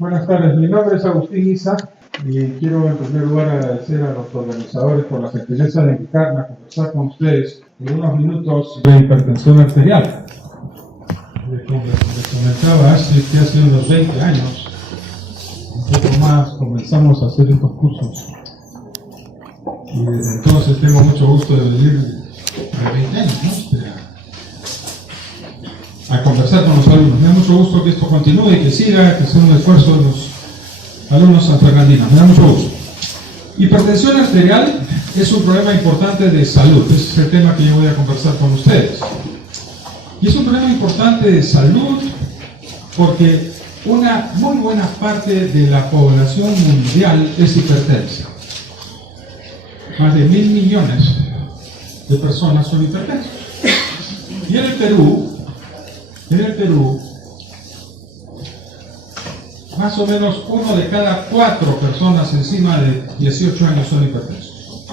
Buenas tardes, mi nombre es Agustín Isa y quiero en primer lugar agradecer a los organizadores por la gentileza de invitarme a conversar con ustedes por unos minutos de hipertensión arterial. Les comentaba que hace unos 20 años, un poco más, comenzamos a hacer estos cursos. Y desde entonces tengo mucho gusto de venir de 20 años, ¿no? A conversar con los alumnos. Me da mucho gusto que esto continúe y que siga, que sea un esfuerzo de los alumnos sanfernandinos. Me da mucho gusto. Hipertensión arterial es un problema importante de salud. Ese es el tema que yo voy a conversar con ustedes. Y es un problema importante de salud porque una muy buena parte de la población mundial es hipertensa. Más de 1.000 millones de personas son hipertensas. Y en el Perú, más o menos 1 de cada 4 personas encima de 18 años son hipertensos.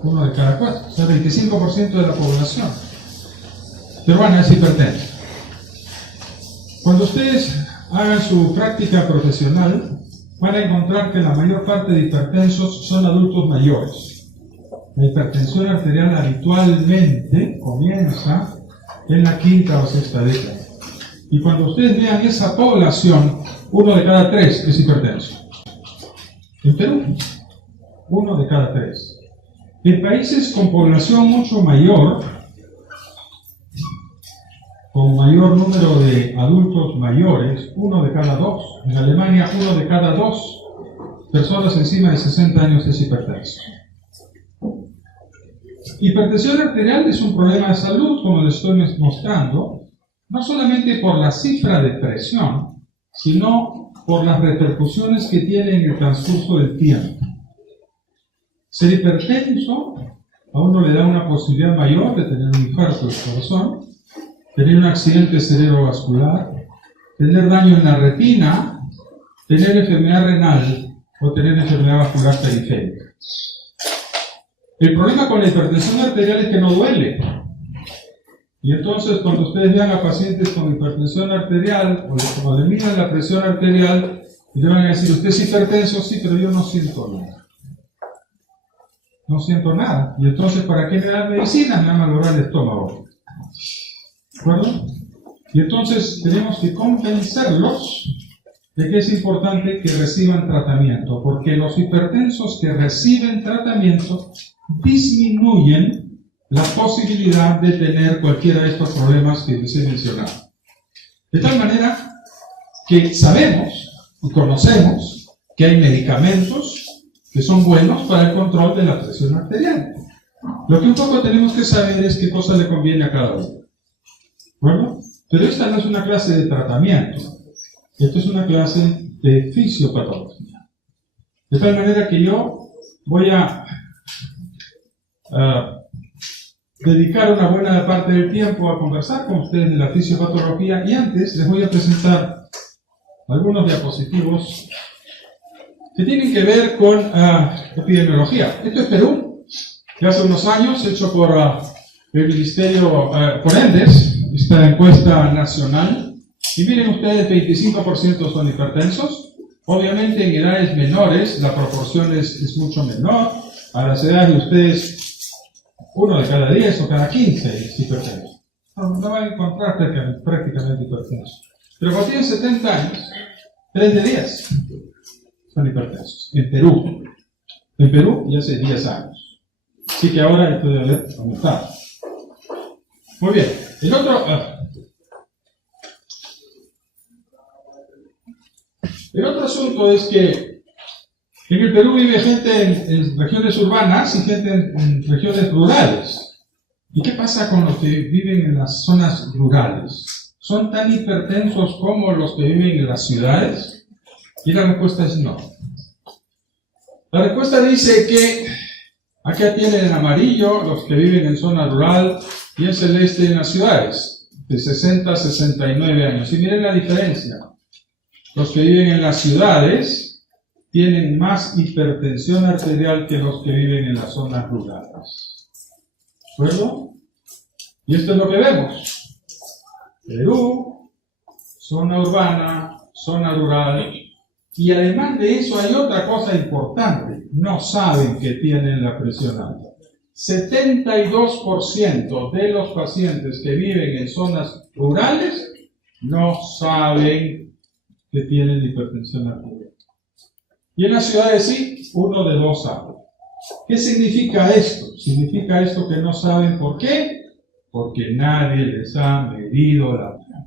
1 de cada 4, o sea, 25% de la población peruana es hipertensa. Cuando ustedes hagan su práctica profesional, van a encontrar que la mayor parte de hipertensos son adultos mayores. La hipertensión arterial habitualmente comienza en la 5ª o 6ª década. Y cuando ustedes vean esa población, 1 de cada 3 es hipertenso. En Perú, 1 de cada 3. En países con población mucho mayor, con mayor número de adultos mayores, 1 de cada 2. En Alemania, 1 de cada 2 personas encima de 60 años es hipertenso. Hipertensión arterial es un problema de salud, como les estoy mostrando, no solamente por la cifra de presión, sino por las repercusiones que tiene en el transcurso del tiempo. Ser hipertenso a uno le da una posibilidad mayor de tener un infarto del corazón, tener un accidente cerebrovascular, tener daño en la retina, tener enfermedad renal o tener enfermedad vascular periférica. El problema con la hipertensión arterial es que no duele. Y entonces cuando ustedes vean a pacientes con hipertensión arterial o le midan la presión arterial, le van a decir, ¿usted es hipertenso? Sí, pero yo no siento nada. No siento nada. Y entonces, ¿para qué me dan medicinas? Me van a lograr el estómago. ¿De acuerdo? Y entonces tenemos que convencerlos de que es importante que reciban tratamiento, porque los hipertensos que reciben tratamiento disminuyen la posibilidad de tener cualquiera de estos problemas que les he mencionado. De tal manera que sabemos y conocemos que hay medicamentos que son buenos para el control de la presión arterial. Lo que un poco tenemos que saber es qué cosa le conviene a cada uno. ¿Bueno? Pero esta no es una clase de tratamiento. Esto es una clase de fisiopatología. De tal manera que yo voy a dedicar una buena parte del tiempo a conversar con ustedes de la fisiopatología y antes les voy a presentar algunos diapositivos que tienen que ver con epidemiología. Esto es Perú, que hace unos años, hecho por el Ministerio, por ENDES, esta encuesta nacional, y miren ustedes, 25% son hipertensos. Obviamente en edades menores la proporción es mucho menor. A las edades de ustedes, 1 de cada 10 o cada 15 es hipertenso. No van a encontrar prácticamente hipertenso. Pero cuando tienen 70 años, 3 de 10 son hipertensos. En Perú. En Perú ya hace 10 años. Así que ahora esto debe haber aumentado. Muy bien. El otro asunto es que en el Perú vive gente en regiones urbanas y gente en regiones rurales. ¿Y qué pasa con los que viven en las zonas rurales? ¿Son tan hipertensos como los que viven en las ciudades? Y la respuesta es no. La respuesta dice que aquí tienen en amarillo los que viven en zona rural y en celeste en las ciudades, de 60 a 69 años. Y miren la diferencia. Los que viven en las ciudades tienen más hipertensión arterial que los que viven en las zonas rurales. ¿De acuerdo? Y esto es lo que vemos. Perú, zona urbana, zona rural. Y además de eso hay otra cosa importante. No saben que tienen la presión alta. 72% de los pacientes que viven en zonas rurales no saben que tienen hipertensión arterial. Y en las ciudades sí, 1 de 2 sabe. ¿Qué significa esto? Significa esto que no saben por qué, porque nadie les ha medido la presión.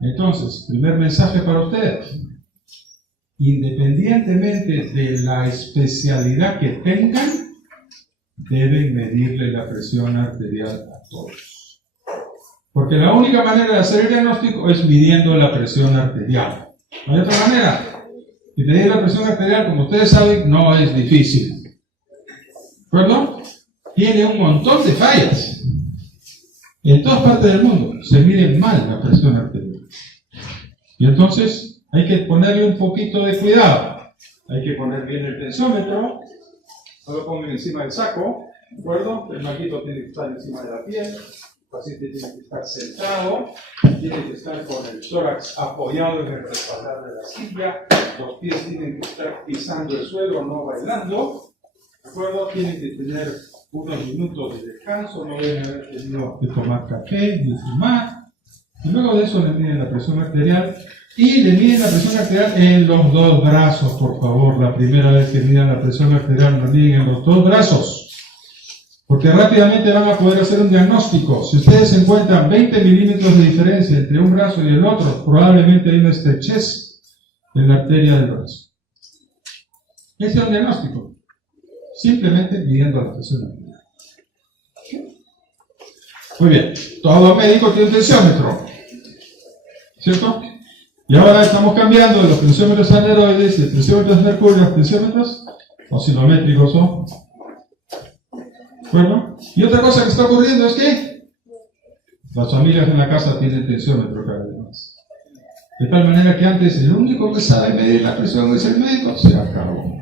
Entonces, primer mensaje para ustedes. Independientemente de la especialidad que tengan, deben medirle la presión arterial a todos. Porque la única manera de hacer el diagnóstico es midiendo la presión arterial. No hay otra manera. Y medir la presión arterial, como ustedes saben, no es difícil. ¿De acuerdo? Tiene un montón de fallas. En todas partes del mundo se mide mal la presión arterial. Y entonces hay que ponerle un poquito de cuidado. Hay que poner bien el tensiómetro. No lo pongan encima del saco. ¿De acuerdo? El manguito tiene que estar encima de la piel. El paciente tiene que estar sentado. Tiene que estar con el tórax apoyado en el respaldar de la silla. Los pies tienen que estar pisando el suelo, no bailando. ¿De acuerdo? Tienen que tener unos minutos de descanso. No deben haber tenido que tomar café ni fumar. Y luego de eso le miden la presión arterial. Y le miden la presión arterial en los 2 brazos, por favor. La primera vez que midan la presión arterial, la miden en los 2 brazos. Porque rápidamente van a poder hacer un diagnóstico. Si ustedes encuentran 20 milímetros de diferencia entre un brazo y el otro, probablemente hay una estrechez en la arteria del brazo. Ese es un diagnóstico. Simplemente midiendo la presión arterial. Muy bien. Todo médico tiene un tensiómetro. ¿Cierto? Y ahora estamos cambiando de los tensiómetros aneroides y los tensiómetros de mercurio, los tensiómetros oscilométricos son. Bueno, y otra cosa que está ocurriendo es que las familias en la casa tienen tensiómetro cada vez más. De tal manera que antes el único que sabe medir la presión es el médico, se acabó.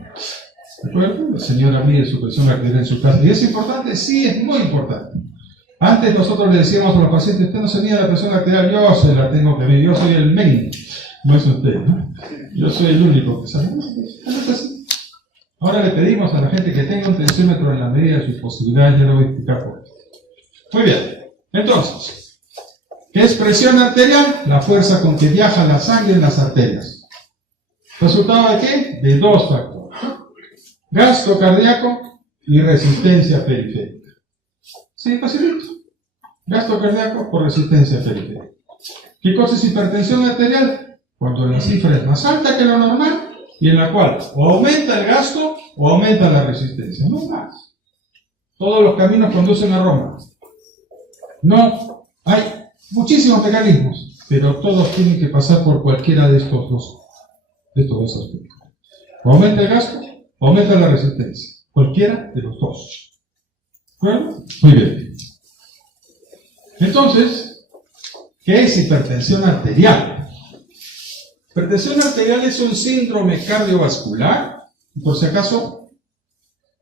¿De acuerdo? La señora mide su presión arterial en su casa. ¿Y es importante? Sí, es muy importante. Antes nosotros le decíamos a los pacientes, usted no se mide la presión arterial, yo se la tengo que medir, yo soy el médico, no es usted, ¿no? Yo soy el único que sabe. Ahora le pedimos a la gente que tenga un tensiómetro en la medida de sus posibilidades, ya lo voy a explicar por qué. Muy bien, entonces, ¿qué es presión arterial? La fuerza con que viaja la sangre en las arterias. ¿Resultado de qué? De 2 factores. Gasto cardíaco y resistencia periférica. Sí, facilito. Gasto cardíaco por resistencia periférica. ¿Qué cosa es hipertensión arterial? Cuando la cifra es más alta que lo normal y en la cual o aumenta el gasto o aumenta la resistencia. No más. Todos los caminos conducen a Roma. No, hay muchísimos mecanismos, pero todos tienen que pasar por cualquiera de estos dos aspectos. O aumenta el gasto o aumenta la resistencia. Cualquiera de los dos. ¿Bueno? Muy bien. Entonces, ¿qué es hipertensión arterial? Hipertensión arterial es un síndrome cardiovascular. Por si acaso,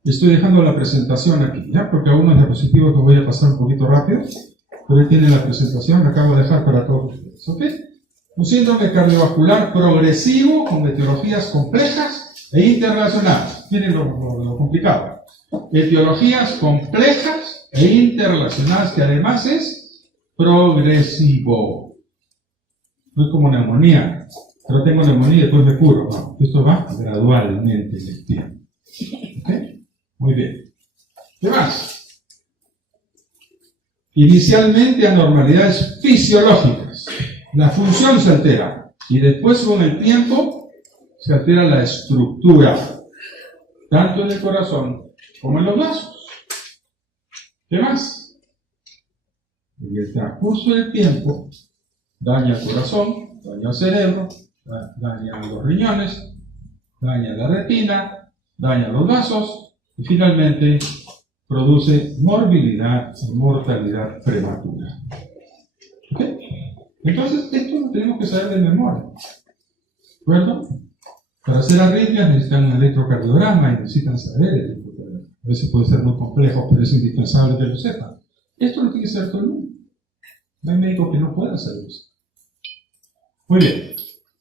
estoy dejando la presentación aquí, ¿ya? Porque algunos diapositivos los voy a pasar un poquito rápido, pero ahí tienen la presentación, la acabo de dejar para todos ustedes, ¿ok? Un síndrome cardiovascular progresivo con etiologías complejas e interrelacionadas. Miren lo complicado. Etiologías complejas e interrelacionadas, que además es progresivo. No es como neumonía, pero tengo neumonía y después me curo. No, esto va gradualmente en el tiempo. ¿Ok? Muy bien. ¿Qué más? Inicialmente anormalidades fisiológicas. La función se altera y después con el tiempo se altera la estructura, tanto en el corazón como en los vasos. ¿Qué más? En el transcurso del tiempo daña el corazón, daña el cerebro, daña los riñones, daña la retina, daña los vasos y finalmente produce morbilidad y mortalidad prematura. ¿Ok? Entonces, esto lo tenemos que saber de memoria. ¿De acuerdo? Para hacer arritmias necesitan un electrocardiograma y necesitan saber el electrocardiograma. A veces puede ser muy complejo, pero es indispensable que lo sepan. Esto lo tiene que saber todo el mundo. No hay médico que no pueda hacerlo. Muy bien.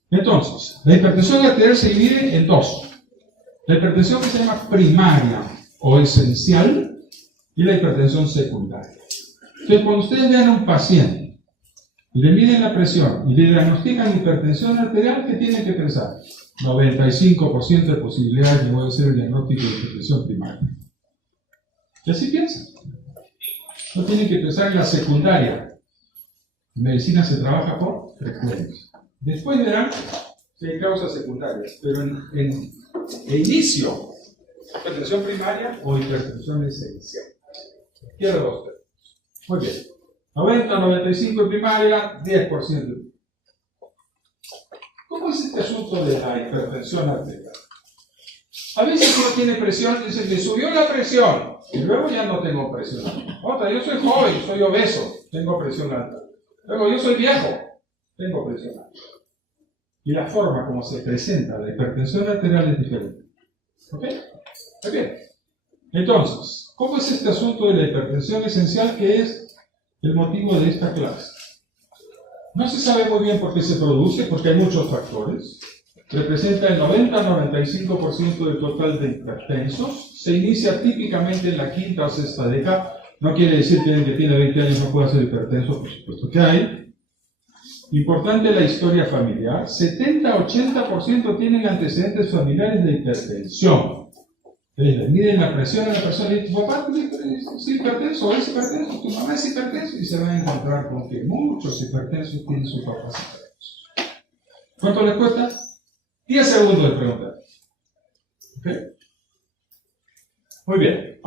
Entonces, la hipertensión arterial se divide en dos. La hipertensión que se llama primaria o esencial y la hipertensión secundaria. Entonces, cuando ustedes vean a un paciente y le miden la presión y le diagnostican hipertensión arterial, ¿qué tienen que pensar? 95% de posibilidad de que voy a hacer el diagnóstico de hipertensión primaria. Y así piensan. No tienen que pensar en la secundaria. En medicina se trabaja por frecuencia. Después verán si hay causas secundarias, pero en inicio, hipertensión primaria o hipertensión esencial. Quiero dos términos. Muy bien. 90, 95 en primaria, 10%. ¿Cómo es este asunto de la hipertensión arterial? A veces uno tiene presión, dice que subió la presión y luego ya no tengo presión. Otra, yo soy joven, soy obeso, tengo presión alta. Luego yo soy viejo, tengo presión alta. Y la forma como se presenta la hipertensión arterial es diferente. ¿Ok? Muy bien. Entonces, ¿cómo es este asunto de la hipertensión esencial que es el motivo de esta clase? No se sabe muy bien por qué se produce, porque hay muchos factores. Representa el 90-95% del total de hipertensos. Se inicia típicamente en la quinta o sexta década. No quiere decir que alguien que tiene 20 años no pueda ser hipertenso, por supuesto que hay. Importante la historia familiar. 70-80% tienen antecedentes familiares de hipertensión. Le miden la presión a la persona y tu papá es hipertenso o es hipertenso, tu mamá es hipertenso, y se van a encontrar con que muchos hipertensos tienen sus papás hipertensos. ¿Cuánto les cuesta? 10 segundos de preguntar. ¿Ok? Muy bien.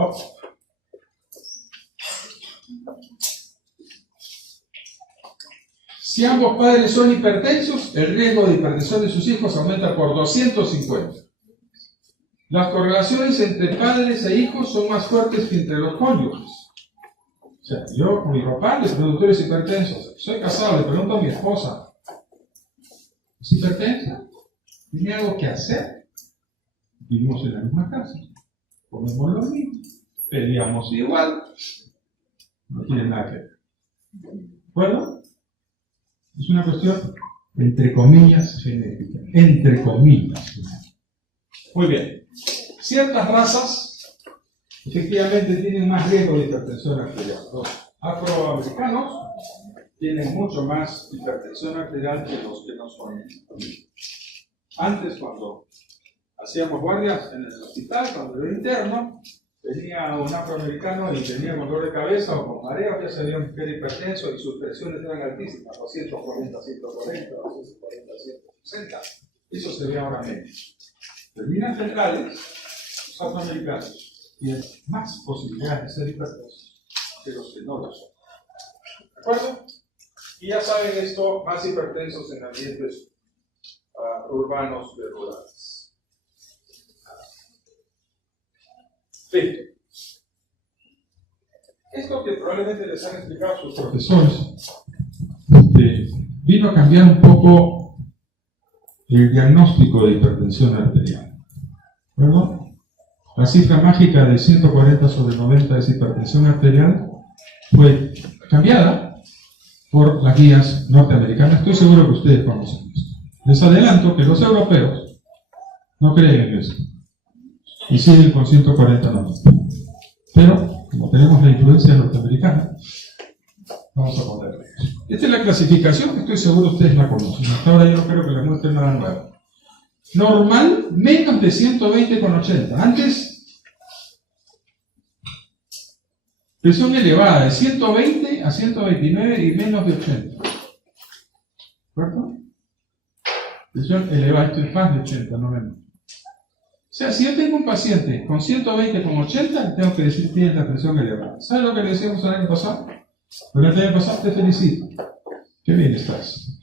Si ambos padres son hipertensos, el riesgo de hipertensión de sus hijos aumenta por 250. Las correlaciones entre padres e hijos son más fuertes que entre los cónyuges. O sea, yo con mi papá le pregunto, ¿eres hipertenso? Soy casado, le pregunto a mi esposa, ¿es hipertensa? ¿Tiene algo que hacer? Vivimos en la misma casa, comemos lo mismo, peleamos igual, no tiene nada que ver. ¿De acuerdo? Es una cuestión, entre comillas, genética. Entre comillas. Muy bien. Ciertas razas efectivamente tienen más riesgo de hipertensión arterial. Los afroamericanos tienen mucho más hipertensión arterial que los que no son. Antes, cuando hacíamos guardias en el hospital, cuando era interno, venía un afroamericano y tenía dolor de cabeza o con mareo, ya sabían que era hipertenso y sus presiones eran altísimas, 240, 140, 240, 160. Eso se ve ahora menos. Terminan centrales, los afroamericanos tienen más posibilidades de ser hipertensos que los que no lo son. ¿De acuerdo? Y ya saben esto, más hipertensos en ambientes urbanos que rurales. Listo. Esto que probablemente les han explicado sus profesores vino a cambiar un poco el diagnóstico de hipertensión arterial. ¿Verdad? La cifra mágica de 140 sobre 90 es hipertensión arterial fue cambiada por las guías norteamericanas. Estoy seguro que ustedes conocen esto. Les adelanto que los europeos no creen en eso y siguen con 140-90. Pero, como tenemos la influencia norteamericana, vamos a ponerle eso. Esta es la clasificación que estoy seguro ustedes la conocen. Hasta ahora yo no creo que les muestre nada nuevo. Normal, menos de 120/80. Antes, presión elevada de 120 a 129 y menos de 80. ¿Correcto? Presión elevada, esto es más de 80, no menos. O sea, si yo tengo un paciente con 120/80, tengo que decir que tiene la presión elevada. ¿Sabes lo que le decíamos el año pasado? Pero el año pasado te felicito. Qué bien estás.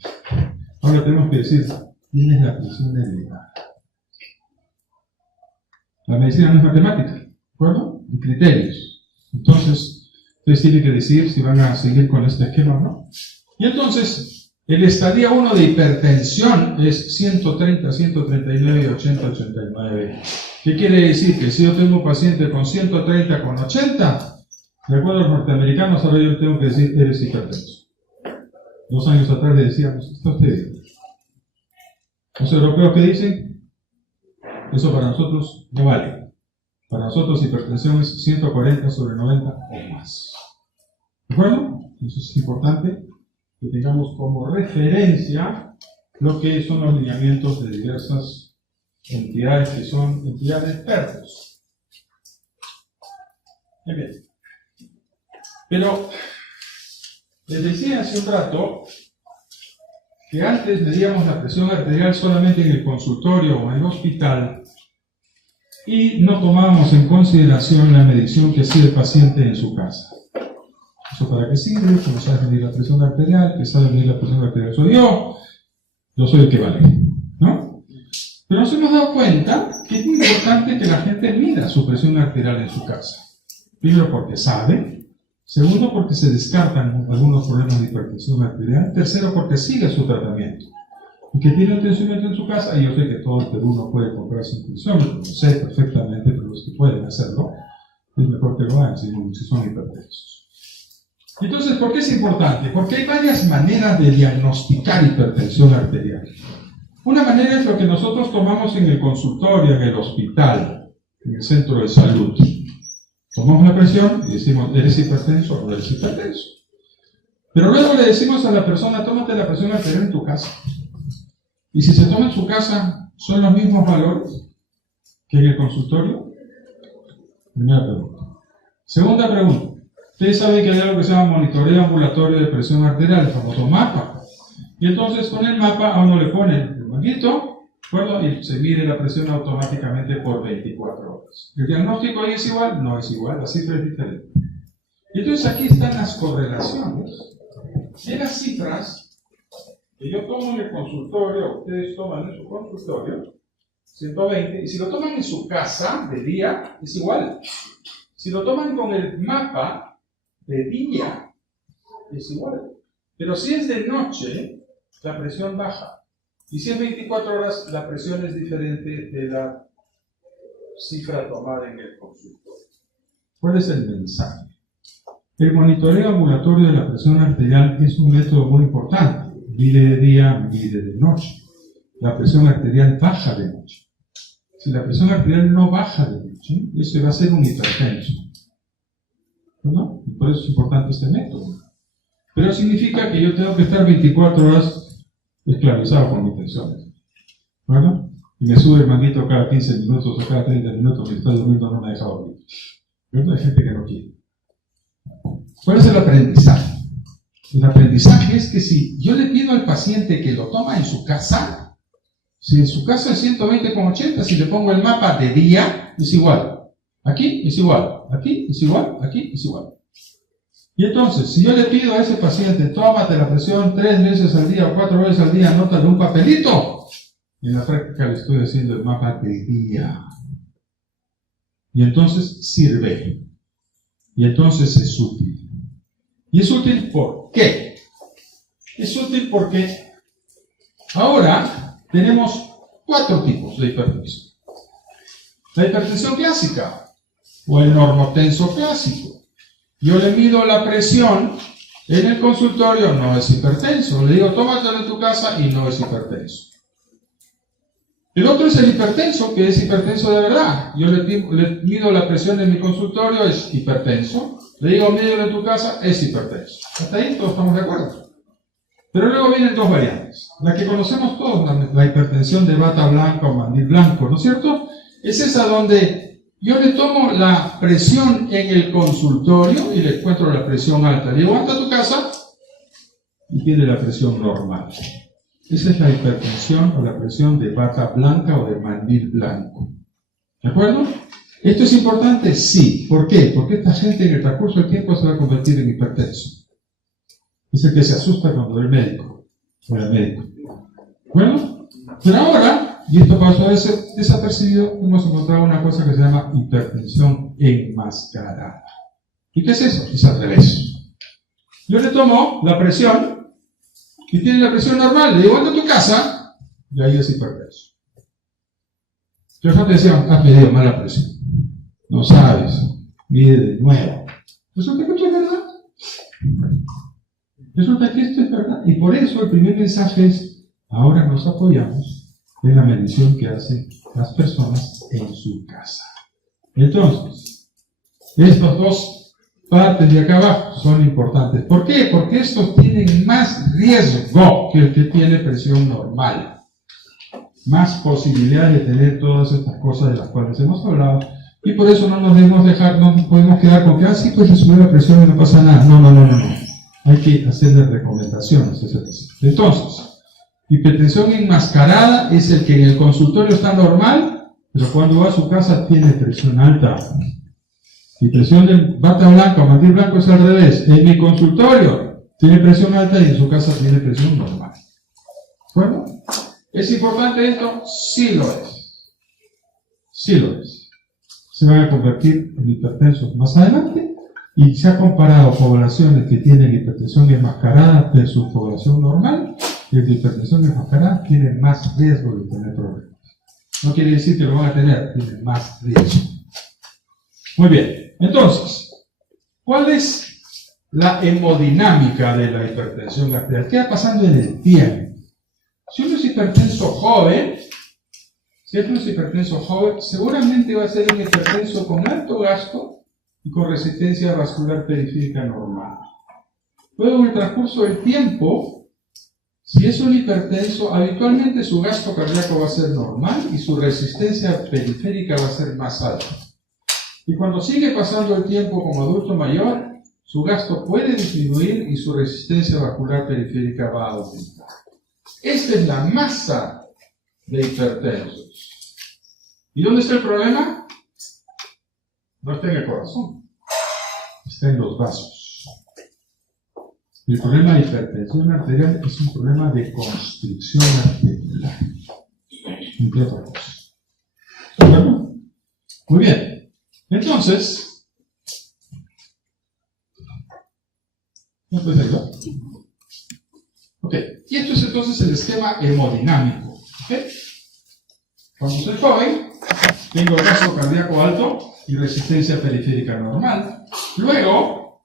Ahora tenemos que decir, tienes la presión elevada. La medicina no es matemática, ¿de acuerdo? Y criterios. Entonces, ustedes tienen que decidir si van a seguir con este esquema o no. Y entonces, el estadio 1 de hipertensión es 130, 139 y 80, 89. ¿Qué quiere decir? Que si yo tengo un paciente con 130/80, de acuerdo a los norteamericanos, ahora yo tengo que decir, eres hipertenso. 2 años atrás le decíamos, está usted bien. Los europeos que dicen, eso para nosotros no vale. Para nosotros hipertensión es 140/90 o más. ¿De acuerdo? Entonces es importante que tengamos como referencia lo que son los lineamientos de diversas entidades que son entidades de expertos. Bien. Pero les decía hace un rato que antes medíamos la presión arterial solamente en el consultorio o en el hospital y no tomábamos en consideración la medición que hacía el paciente en su casa. ¿Eso para qué sirve? Como sabes medir la presión arterial, que sabe medir la presión arterial soy yo soy el que vale, ¿no? Pero nos hemos dado cuenta que es muy importante que la gente mida su presión arterial en su casa. Primero porque sabe, segundo porque se descartan algunos problemas de hipertensión arterial, tercero porque sigue su tratamiento. Y que tiene un tensiómetro en su casa, y yo sé que todo el Perú no puede comprarse un tensiómetro, lo sé perfectamente, pero los que pueden hacerlo, es mejor que lo hagan si son hipertensos. Entonces, ¿por qué es importante? Porque hay varias maneras de diagnosticar hipertensión arterial. Una manera es lo que nosotros tomamos en el consultorio, en el hospital, en el centro de salud. Tomamos la presión y decimos, ¿eres hipertenso o no eres hipertenso? Pero luego le decimos a la persona, tómate la presión arterial en tu casa. Y si se toma en su casa, ¿son los mismos valores que en el consultorio? Primera pregunta. Segunda pregunta. Ustedes saben que hay algo que se llama monitoreo ambulatorio de presión arterial, el famoso mapa. Y entonces con el mapa a uno le pone el manguito, ¿de acuerdo? Y se mide la presión automáticamente por 24 horas. ¿El diagnóstico ahí es igual? No es igual, la cifra es diferente. Y entonces aquí están las correlaciones de las cifras que yo tomo en el consultorio, ustedes toman en su consultorio, 120, y si lo toman en su casa de día, es igual. Si lo toman con el mapa de día, es igual. Pero si es de noche, la presión baja. Y si es 24 horas, la presión es diferente de la cifra tomada en el consultorio. ¿Cuál es el mensaje? El monitoreo ambulatorio de la presión arterial es un método muy importante. Mide de día, mide de noche. La presión arterial baja de noche. Si la presión arterial no baja de noche, ese va a ser un hipertenso. ¿No? Y por eso es importante este método. Pero significa que yo tengo que estar 24 horas esclavizado con mis tensiones. ¿Bueno? Y me sube el manguito cada 15 minutos o cada 30 minutos y estoy durmiendo, no me deja dormir. ¿Verdad? Hay gente que no quiere. ¿Cuál es el aprendizaje? El aprendizaje es que si yo le pido al paciente que lo toma en su casa, si en su casa es 120/80, si le pongo el mapa de día, es igual. Aquí es igual, aquí es igual, aquí es igual. Y entonces, si yo le pido a ese paciente, tómate la presión 3 veces al día o 4 veces al día, anótale un papelito. En la práctica le estoy haciendo el mapa de día. Y entonces sirve. Y entonces es útil. ¿Y es útil por qué? Es útil porque ahora tenemos 4 tipos de hipertensión. La hipertensión clásica, o el normotenso clásico. Yo le mido la presión en el consultorio, no es hipertenso. Le digo, tómatelo en tu casa y no es hipertenso. El otro es el hipertenso, que es hipertenso de verdad. Yo le mido la presión en mi consultorio, es hipertenso. Le digo, mídelo en tu casa, es hipertenso. Hasta ahí todos estamos de acuerdo. Pero luego vienen 2 variantes. La que conocemos todos, la hipertensión de bata blanca o mandil blanco, ¿no es cierto? Es esa donde yo le tomo la presión en el consultorio y le encuentro la presión alta. Le digo, anda a tu casa y tiene la presión normal. Esa es la hipertensión o la presión de bata blanca o de mandil blanco. ¿De acuerdo? ¿Esto es importante? Sí. ¿Por qué? Porque esta gente en el transcurso del tiempo se va a convertir en hipertenso. Es el que se asusta cuando ve el médico o el médico. Bueno, pero ahora, y esto pasó a ser desapercibido, hemos encontrado una cosa que se llama hipertensión enmascarada. ¿Y qué es eso? Es al revés. Yo le tomo la presión y tiene la presión normal, le digo, anda a tu casa, y ahí es hipertenso. Yo no te decía, has medido mal la presión. No sabes, mide de nuevo. Resulta que esto es verdad. Resulta que esto es verdad. Y por eso el primer mensaje es, ahora nos apoyamos en la medición que hacen las personas en su casa. Entonces, estas dos partes de acá abajo son importantes. ¿Por qué? Porque estos tienen más riesgo que el que tiene presión normal. Más posibilidades de tener todas estas cosas de las cuales hemos hablado. Y por eso no nos podemos quedar con que, sí, pues le subió la presión y no pasa nada. No. Hay que hacerle recomendaciones a ese paciente. Entonces, hipertensión enmascarada es el que en el consultorio está normal, pero cuando va a su casa tiene presión alta. Mi presión de bata blanca o mantil blanco es al revés. En mi consultorio tiene presión alta y en su casa tiene presión normal. ¿Bueno? ¿Es importante esto? Sí lo es. Sí lo es. Se van a convertir en hipertensos más adelante y se ha comparado poblaciones que tienen hipertensión enmascarada versus población normal. Y el de hipertensión enmascarada tiene más riesgo de tener problemas. No quiere decir que lo van a tener, tiene más riesgo. Muy bien, entonces, ¿cuál es la hemodinámica de la hipertensión arterial? ¿Qué va pasando en el tiempo? Si uno es hipertenso joven, seguramente va a ser un hipertenso con alto gasto y con resistencia vascular periférica normal. Luego, en el transcurso del tiempo, si es un hipertenso, habitualmente su gasto cardíaco va a ser normal y su resistencia periférica va a ser más alta. Y cuando sigue pasando el tiempo como adulto mayor, su gasto puede disminuir y su resistencia vascular periférica va a aumentar. Esta es la masa de hipertensos. ¿Y dónde está el problema? No está en el corazón, está en los vasos. El problema de hipertensión arterial es un problema de constricción artericular, entre otras cosas. ¿Bueno? Muy bien. Entonces, ¿no puedes ayudar? Ok, y esto es entonces el esquema hemodinámico. ¿Okay? Cuando soy joven, tengo gasto cardíaco alto y resistencia periférica normal. Luego,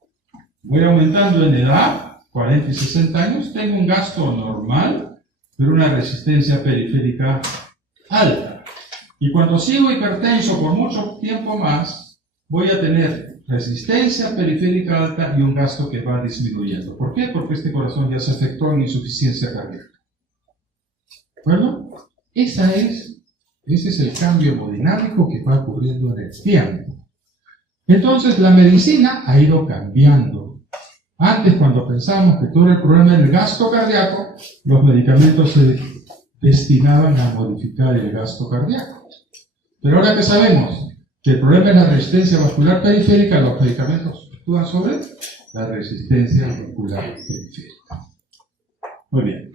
voy aumentando en edad, 40 y 60 años, tengo un gasto normal, pero una resistencia periférica alta. Y cuando sigo hipertenso por mucho tiempo más, voy a tener resistencia periférica alta y un gasto que va disminuyendo. ¿Por qué? Porque este corazón ya se afectó en insuficiencia cardíaca. ¿Bueno? Ese es el cambio hemodinámico que va ocurriendo en el tiempo. Entonces, la medicina ha ido cambiando. Antes, cuando pensábamos que todo el problema era el gasto cardíaco, los medicamentos se destinaban a modificar el gasto cardíaco. Pero ahora que sabemos que el problema es la resistencia vascular periférica, los medicamentos actúan sobre la resistencia vascular periférica. Muy bien.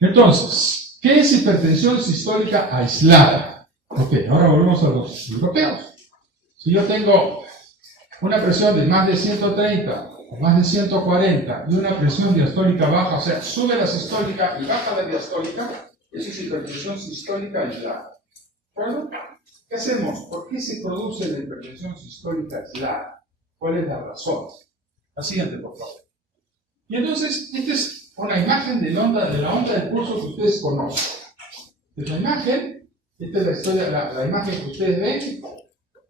Entonces, ¿qué es hipertensión sistólica aislada? Ok, ahora volvemos a los europeos. Si yo tengo una presión de más de 130 o más de 140 y una presión diastólica baja, o sea, sube la sistólica y baja la diastólica, eso es hipertensión sistólica aislada. ¿Bueno? ¿Qué hacemos? ¿Por qué se produce la hipertensión sistólica aislada? ¿Cuál es la razón? La siguiente, por favor. Y entonces, esta es una imagen de la onda del pulso que ustedes conocen. Esta es la imagen, esta es la historia, la imagen que ustedes ven,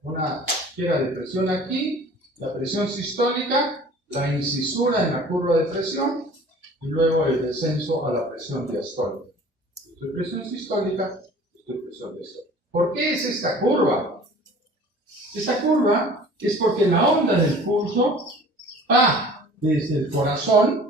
una esfera de presión aquí, la presión sistólica, la incisura en la curva de presión y luego el descenso a la presión diastólica. Esto es presión sistólica, esto es presión diastólica. ¿Por qué es esta curva? Esta curva es porque la onda del pulso va desde el corazón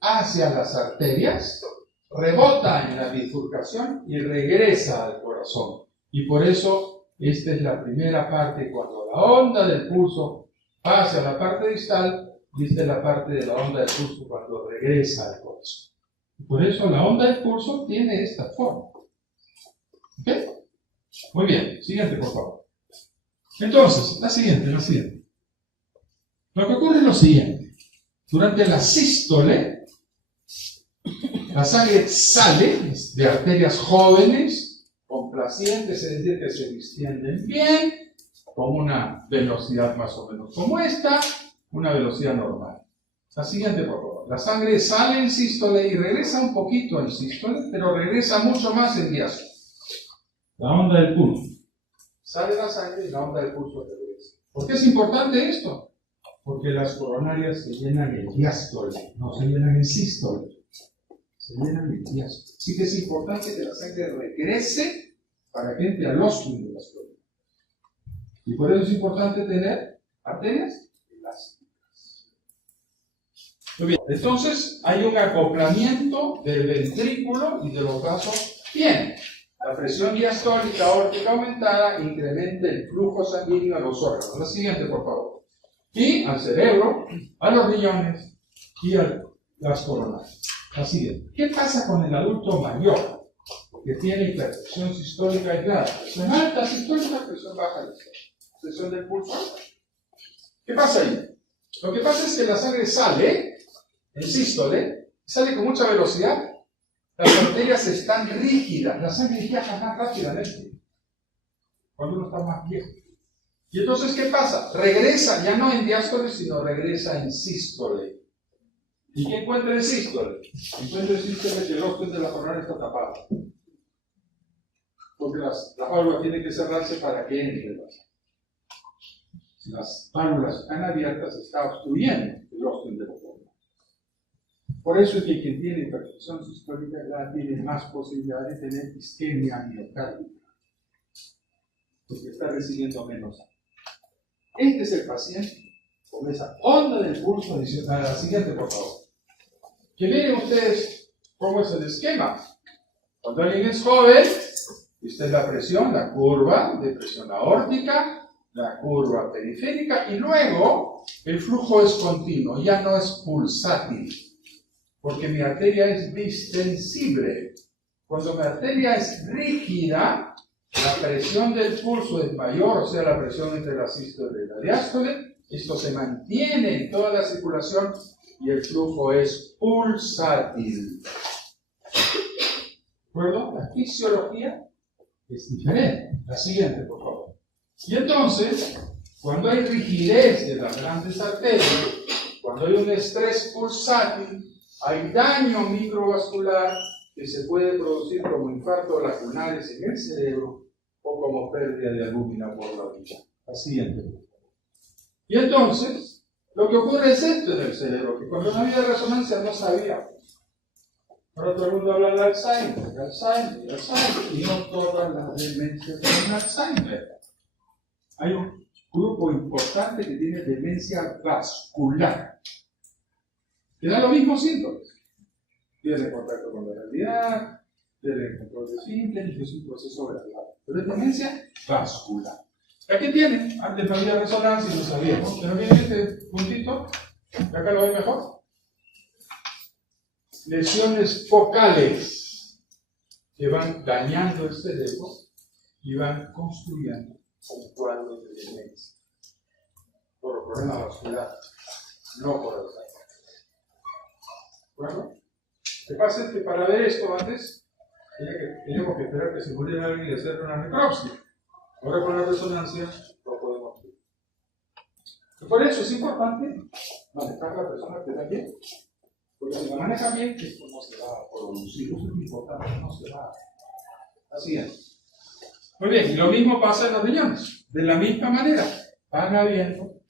hacia las arterias, rebota en la bifurcación y regresa al corazón. Y por eso esta es la primera parte, cuando la onda del pulso va hacia la parte distal, y esta es la parte de la onda del pulso cuando regresa al corazón. Y por eso la onda del pulso tiene esta forma. ¿Ok? Muy bien, siguiente por favor. Entonces, la siguiente. Lo que ocurre es lo siguiente. Durante la sístole, la sangre sale de arterias jóvenes, complacientes, es decir, que se distienden bien, con una velocidad más o menos como esta, una velocidad normal. La siguiente, por favor. La sangre sale en sístole y regresa un poquito en sístole, pero regresa mucho más en diástole. La onda del pulso. Sale la sangre y la onda del pulso regresa. ¿Por qué es importante esto? Porque las coronarias se llenan en diástole, no se llenan en sístole. Se llenan en diástole. Así que es importante que la sangre regrese para que entre al ósculo de las coronas. Y por eso es importante tener arterias elásticas. Muy bien, entonces hay un acoplamiento del ventrículo y de los vasos. Bien, la presión diastólica aórtica aumentada incrementa el flujo sanguíneo a los órganos. La siguiente, por favor. Y al cerebro, a los riñones y a las coronarias. La siguiente. ¿Qué pasa con el adulto mayor que tiene hipertensión sistólica aislada? Presión alta sistólica, presión baja sistólica. Presión del pulso alta. ¿Qué pasa ahí? Lo que pasa es que la sangre sale en sístole, sale con mucha velocidad. Las arterias están rígidas, la sangre viaja más rápidamente cuando uno está más viejo. Y entonces, ¿qué pasa? Regresa, ya no en diástole, sino regresa en sístole. ¿Y qué encuentra en sístole? Encuentra en sístole que el ósculo de la coronaria está tapado. Porque la válvula tiene que cerrarse para que entre la sangre. Si las válvulas están abiertas, está obstruyendo el ósculo de la coronaria. Por eso es que quien tiene hipertensión sistólica ya tiene más posibilidad de tener isquemia miocárdica, porque está recibiendo menos sangre. Este es el paciente con esa onda del pulso adicional. La siguiente, por favor. Que miren ustedes cómo es el esquema. Cuando alguien es joven, esta es la presión, la curva de presión aórtica, la curva periférica, y luego el flujo es continuo, ya no es pulsátil. Porque mi arteria es distensible. Cuando mi arteria es rígida, la presión del pulso es mayor, o sea, la presión entre la sístole y la diástole. Esto se mantiene en toda la circulación y el flujo es pulsátil. ¿De acuerdo? La fisiología es diferente. La siguiente, por favor. Y entonces, cuando hay rigidez de las grandes arterias, cuando hay un estrés pulsátil, hay daño microvascular que se puede producir como infartos lacunares en el cerebro o como pérdida de albúmina por la orilla. La siguiente. Y entonces, lo que ocurre es esto en el cerebro, que cuando no había resonancia no sabíamos. Ahora todo el mundo habla de Alzheimer, y no todas las demencias tienen Alzheimer. Hay un grupo importante que tiene demencia vascular. Que da los mismos síntomas. Pierde contacto con la realidad, pierde el control de síntomas, es un proceso gradual. Pero es demencia vascular. Aquí tienen, antes no había resonancia y lo sabíamos, pero miren este puntito, acá lo ven mejor. Lesiones focales que van dañando el cerebro y van construyendo un cuadro de demencia por el problema vascular, no por el Alzheimer. Bueno, lo que pasa es que para ver esto antes teníamos que esperar que se muriera alguien y hacerle una necropsia. Ahora con la resonancia lo podemos ver. Y por eso es importante manejar la persona que está bien. Porque si la maneja bien, esto no se va a producir. Eso es importante, no se va. Así es. Muy bien, y lo mismo pasa en los riñones. De la misma manera, van habiendo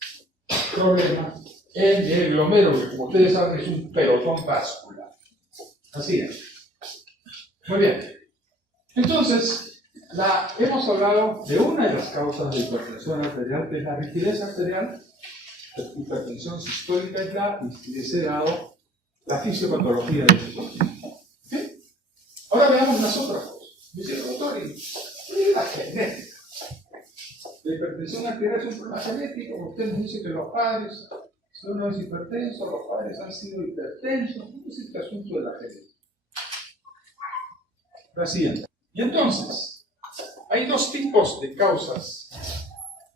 problemas en el glomero, que como ustedes saben es un pelotón vascular. Así es. Muy bien. Entonces, hemos hablado de una de las causas de hipertensión arterial, que es la rigidez arterial, la hipertensión sistólica y de ese lado la fisiopatología de este proceso. ¿Okay? Ahora veamos las otras cosas. Dice el doctor, y la genética. La hipertensión arterial es un problema genético, como usted nos dice que los padres, si uno es hipertenso, los padres han sido hipertensos. ¿Cómo es este asunto de la genética? La siguiente. Y entonces, hay dos tipos de causas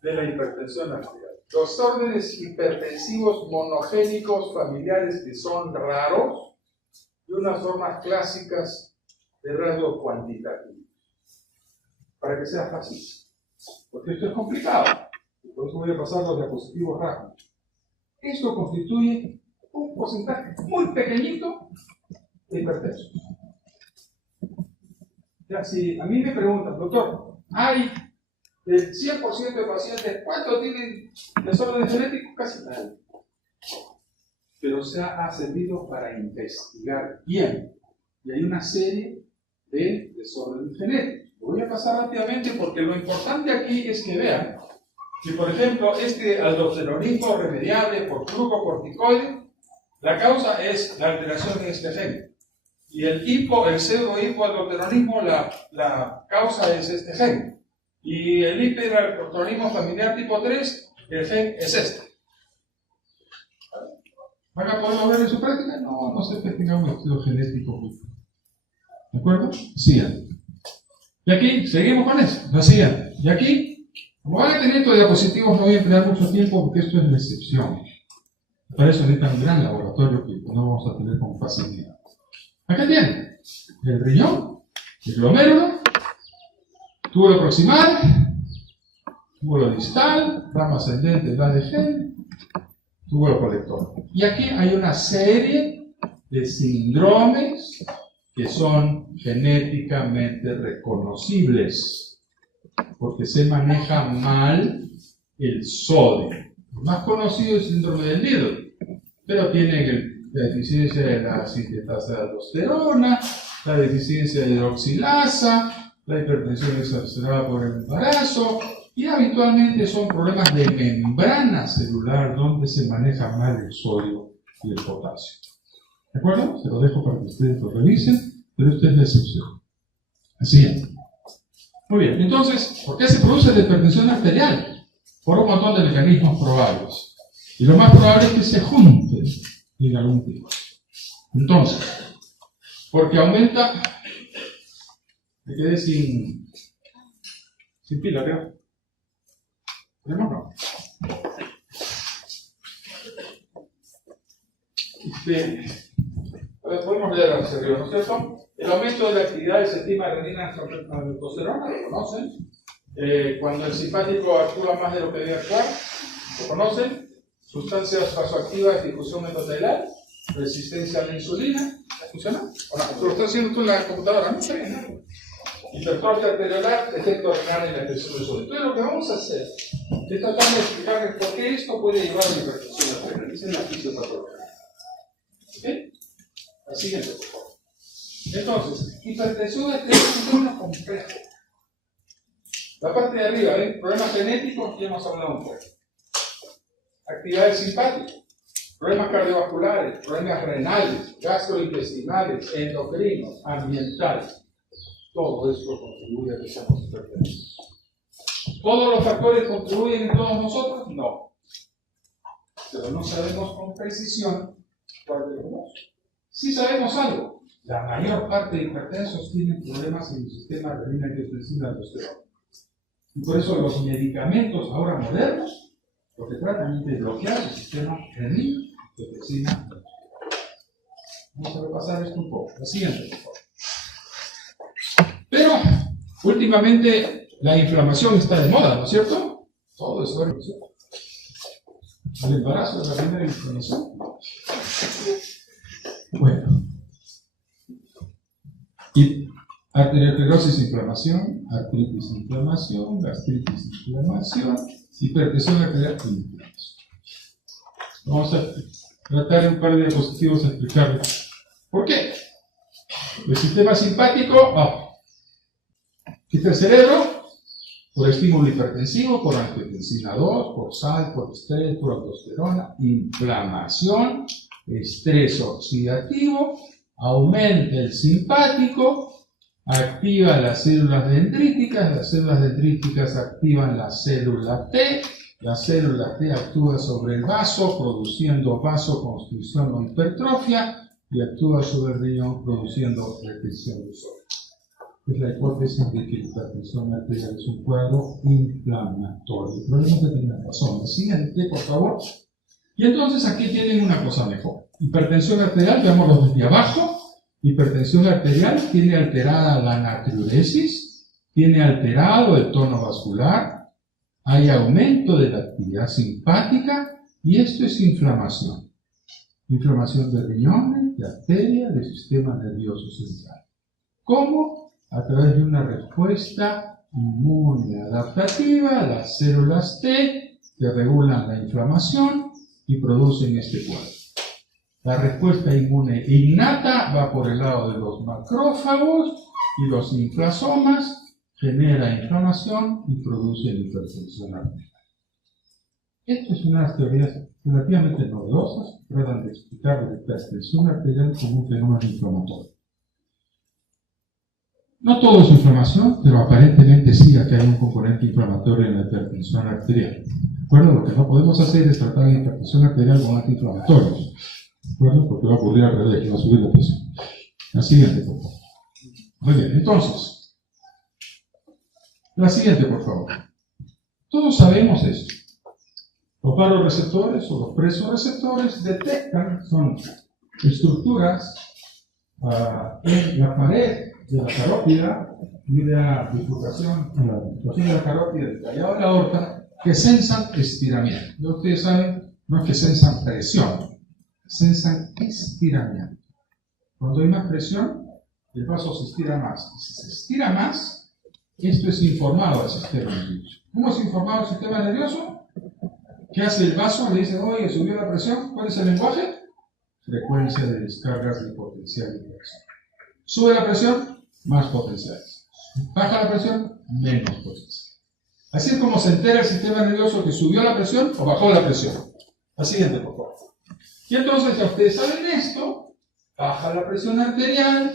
de la hipertensión arterial. Los órdenes hipertensivos monogénicos familiares que son raros y unas formas clásicas de rasgo cuantitativo. Para que sea fácil. Porque esto es complicado. Por eso voy a pasar los diapositivos rápidos. Esto constituye un porcentaje muy pequeñito de hipertensos. Ya, si a mí me preguntan, doctor, hay del 100% de pacientes, ¿cuántos tienen desorden genético? Casi nadie. Pero se ha servido para investigar bien. Y hay una serie de desórdenes genéticos. Lo voy a pasar rápidamente porque lo importante aquí es que vean que, por ejemplo, este aldosteronismo remediable por glucocorticoide, la causa es la alteración en este gen. Y el pseudo-hipoaldosteronismo, la causa es este gen. Y el hiperaldosteronismo familiar tipo 3, el gen es este. ¿Van a poderlo ver en su práctica? No sé que tenga un estudio genético. ¿De acuerdo? Sigan. Y aquí, seguimos con eso. La sigan. Y aquí, como van a tener estos diapositivos, no voy a emplear mucho tiempo porque esto es la excepción. Para eso necesitan un gran laboratorio que no vamos a tener con facilidad. Acá tienen el riñón, el glomérulo, túbulo proximal, túbulo distal, rama ascendente del ADG, túbulo colector. Y aquí hay una serie de síndromes que son genéticamente reconocibles, porque se maneja mal el sodio. El más conocido es el síndrome del Liddle, pero tienen la deficiencia de la sintetasa de aldosterona, la deficiencia de hidroxilasa, la hipertensión exacerbada por el embarazo, y habitualmente son problemas de membrana celular donde se maneja mal el sodio y el potasio. ¿De acuerdo? Se lo dejo para que ustedes lo revisen, pero esta es la excepción. Así es. Muy bien, entonces, ¿por qué se produce la hipertensión arterial? Por un montón de mecanismos probables. Y lo más probable es que se junten en algún tipo. Entonces, porque aumenta, me quedé sin pila, creo. ¿Tenemos? No. Podemos leer hacia arriba, ¿no es cierto? El aumento de la actividad del sistema renina aldosterona, ¿lo conocen? Cuando el simpático actúa más de lo que debe actuar, ¿lo conocen? Sustancias vasoactivas de difusión endotelial, resistencia a la insulina, ¿funciona? ¿O no? ¿Lo está haciendo tú en la computadora? No sé, ¿no? Hipertrofia arteriolar, efecto renal en la presión del sodio. Entonces lo que vamos a hacer es tratar de explicarles por qué esto puede llevar a la hipertensión arterial. Esa es la fisiopatología. ¿Ok? La siguiente, por favor. Entonces, hipertensión arterial es un tema complejo. La parte de arriba, ¿ven? Problemas genéticos, ya hemos hablado un poco. Actividades simpáticas, problemas cardiovasculares, problemas renales, gastrointestinales, endocrinos, ambientales. Todo esto contribuye a que seamos hipertensos. ¿Todos los factores contribuyen en todos nosotros? No. Pero no sabemos con precisión cuál de los dos. Sí sabemos algo. La mayor parte de hipertensos tienen problemas en el sistema renina-angiotensina-aldosterona. Y por eso los medicamentos ahora modernos lo que tratan es de bloquear el sistema renina-angiotensina-aldosterona. Vamos a repasar esto un poco. La siguiente, por favor. Pero, últimamente, la inflamación está de moda, ¿no es cierto? Todo eso es inflamación. ¿El embarazo es la primera inflamación? Bueno. Y arteriosclerosis, inflamación, artritis, inflamación, gastritis, inflamación, hipertensión arterial, inflamación. Vamos a tratar en un par de diapositivos a explicarles por qué. El sistema simpático, quita el cerebro por estímulo hipertensivo, por angiotensina 2, por sal, por estrés, por aldosterona, inflamación, estrés oxidativo, aumenta el simpático, activa las células dendríticas activan la célula T actúa sobre el vaso, produciendo vasoconstricción o hipertrofia, y actúa sobre el riñón, produciendo retención de sodio. Es la hipótesis de que la hipertensión arterial es un cuadro inflamatorio. El problema es que tiene razón. Siguiente, por favor. Y entonces aquí tienen una cosa mejor. Hipertensión arterial, veámoslo desde abajo. Hipertensión arterial tiene alterada la natriuresis, tiene alterado el tono vascular, hay aumento de la actividad simpática y esto es inflamación. Inflamación de riñones, de arteria, del sistema nervioso central. ¿Cómo? A través de una respuesta inmune adaptativa a las células T que regulan la inflamación y producen este cuadro. La respuesta inmune innata va por el lado de los macrófagos y los inflasomas, genera inflamación y produce hipertensión arterial. Esto es una de las teorías relativamente novedosas que tratan de explicar la hipertensión arterial como un fenómeno inflamatorio. No todo es inflamación, pero aparentemente sí, acá hay un componente inflamatorio en la hipertensión arterial. Bueno, lo que no podemos hacer es tratar la hipertensión arterial con antiinflamatorios. Bueno, porque va a ocurrir al revés, que va a subir la presión. La siguiente, por favor. Muy bien, entonces, la siguiente, por favor. Todos sabemos esto. Los vasoreceptores o los presoreceptores detectan, son estructuras en la pared de la carótida y de la bifurcación, en la bifurcación de la carótida del callado de la aorta, que sensan estiramiento. Ya ustedes saben, no es que sensan presión, sensan estiramiento. Cuando hay más presión, el vaso se estira más. Y si se estira más, esto es informado al sistema nervioso. ¿Cómo es informado al sistema nervioso? ¿Qué hace el vaso? Le dice, oye, subió la presión. ¿Cuál es el lenguaje? Frecuencia de descargas de potencial de presión. Sube la presión, más potenciales. Baja la presión, menos potencial. Así es como se entera el sistema nervioso que subió la presión o bajó la presión. La siguiente, por favor. Y entonces, ya ustedes saben esto, baja la presión arterial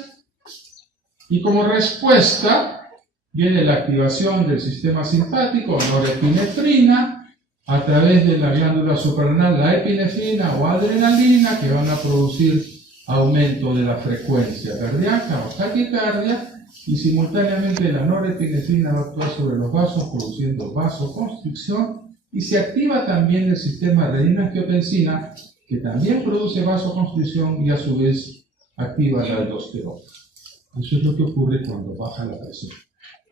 y como respuesta viene la activación del sistema simpático, norepinefrina, a través de la glándula suprarrenal, la epinefrina o adrenalina, que van a producir aumento de la frecuencia cardíaca o taquicardia, y simultáneamente la norepinefrina va a actuar sobre los vasos, produciendo vasoconstricción, y se activa también el sistema renina-angiotensina, que también produce vasoconstricción y a su vez activa la aldosterona. Eso es lo que ocurre cuando baja la presión.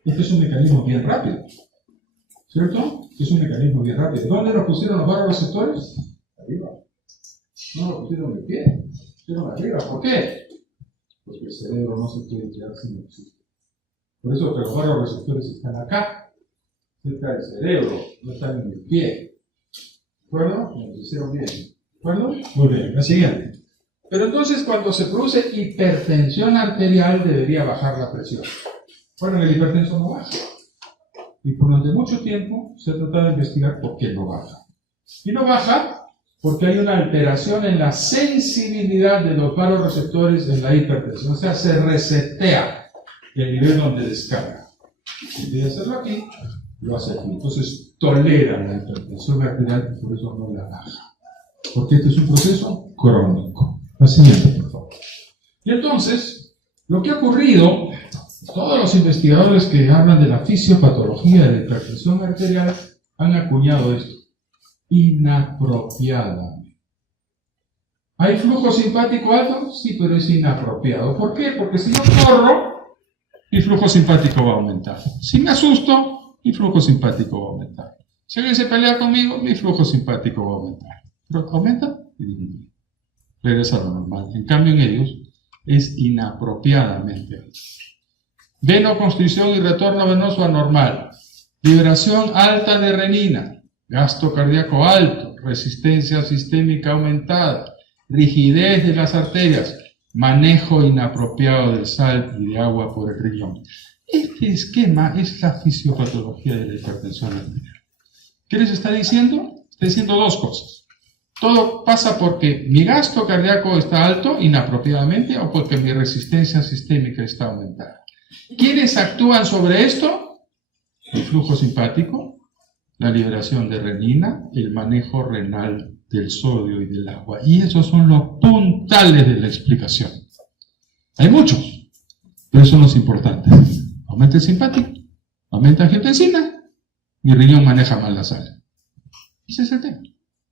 Este es un mecanismo bien rápido, ¿cierto? Es un mecanismo bien rápido. ¿Dónde lo pusieron los vasoreceptores? Arriba. No lo pusieron de pie, lo pusieron arriba. ¿Por qué? Porque el cerebro no se puede quedar sin oxígeno. Por eso que los vasoreceptores están acá, cerca del cerebro, no están en el pie. ¿De acuerdo? Nos hicieron bien. ¿De acuerdo? Muy bien, la siguiente. Pero entonces cuando se produce hipertensión arterial debería bajar la presión. Bueno, el hipertenso no baja. Y durante mucho tiempo se ha tratado de investigar por qué no baja. Y no baja porque hay una alteración en la sensibilidad de los vasoreceptores en la hipertensión. O sea, se resetea el nivel donde descarga. En vez de hacerlo aquí, lo hace aquí. Entonces tolera la hipertensión arterial y por eso no la baja. Porque este es un proceso crónico. La siguiente, por favor. Y entonces, lo que ha ocurrido, todos los investigadores que hablan de la fisiopatología de la hipertensión arterial han acuñado esto. Inapropiadamente. ¿Hay flujo simpático alto? Sí, pero es inapropiado. ¿Por qué? Porque si yo corro, mi flujo simpático va a aumentar. Si me asusto, mi flujo simpático va a aumentar. Si alguien se pelea conmigo, mi flujo simpático va a aumentar. Pero aumenta y disminuye. Regresa a lo normal. En cambio, en ellos es inapropiadamente alto. Venoconstricción y retorno venoso anormal. Liberación alta de renina. Gasto cardíaco alto, resistencia sistémica aumentada, rigidez de las arterias, manejo inapropiado de sal y de agua por el riñón. Este esquema es la fisiopatología de la hipertensión arterial. ¿Qué les está diciendo? Está diciendo dos cosas. Todo pasa porque mi gasto cardíaco está alto inapropiadamente o porque mi resistencia sistémica está aumentada. ¿Quiénes actúan sobre esto? El flujo simpático, la liberación de renina, el manejo renal del sodio y del agua. Y esos son los puntales de la explicación. Hay muchos, pero son los importantes. Aumenta el simpático, aumenta la angiotensina, mi riñón maneja mal la sal. Ese es el tema.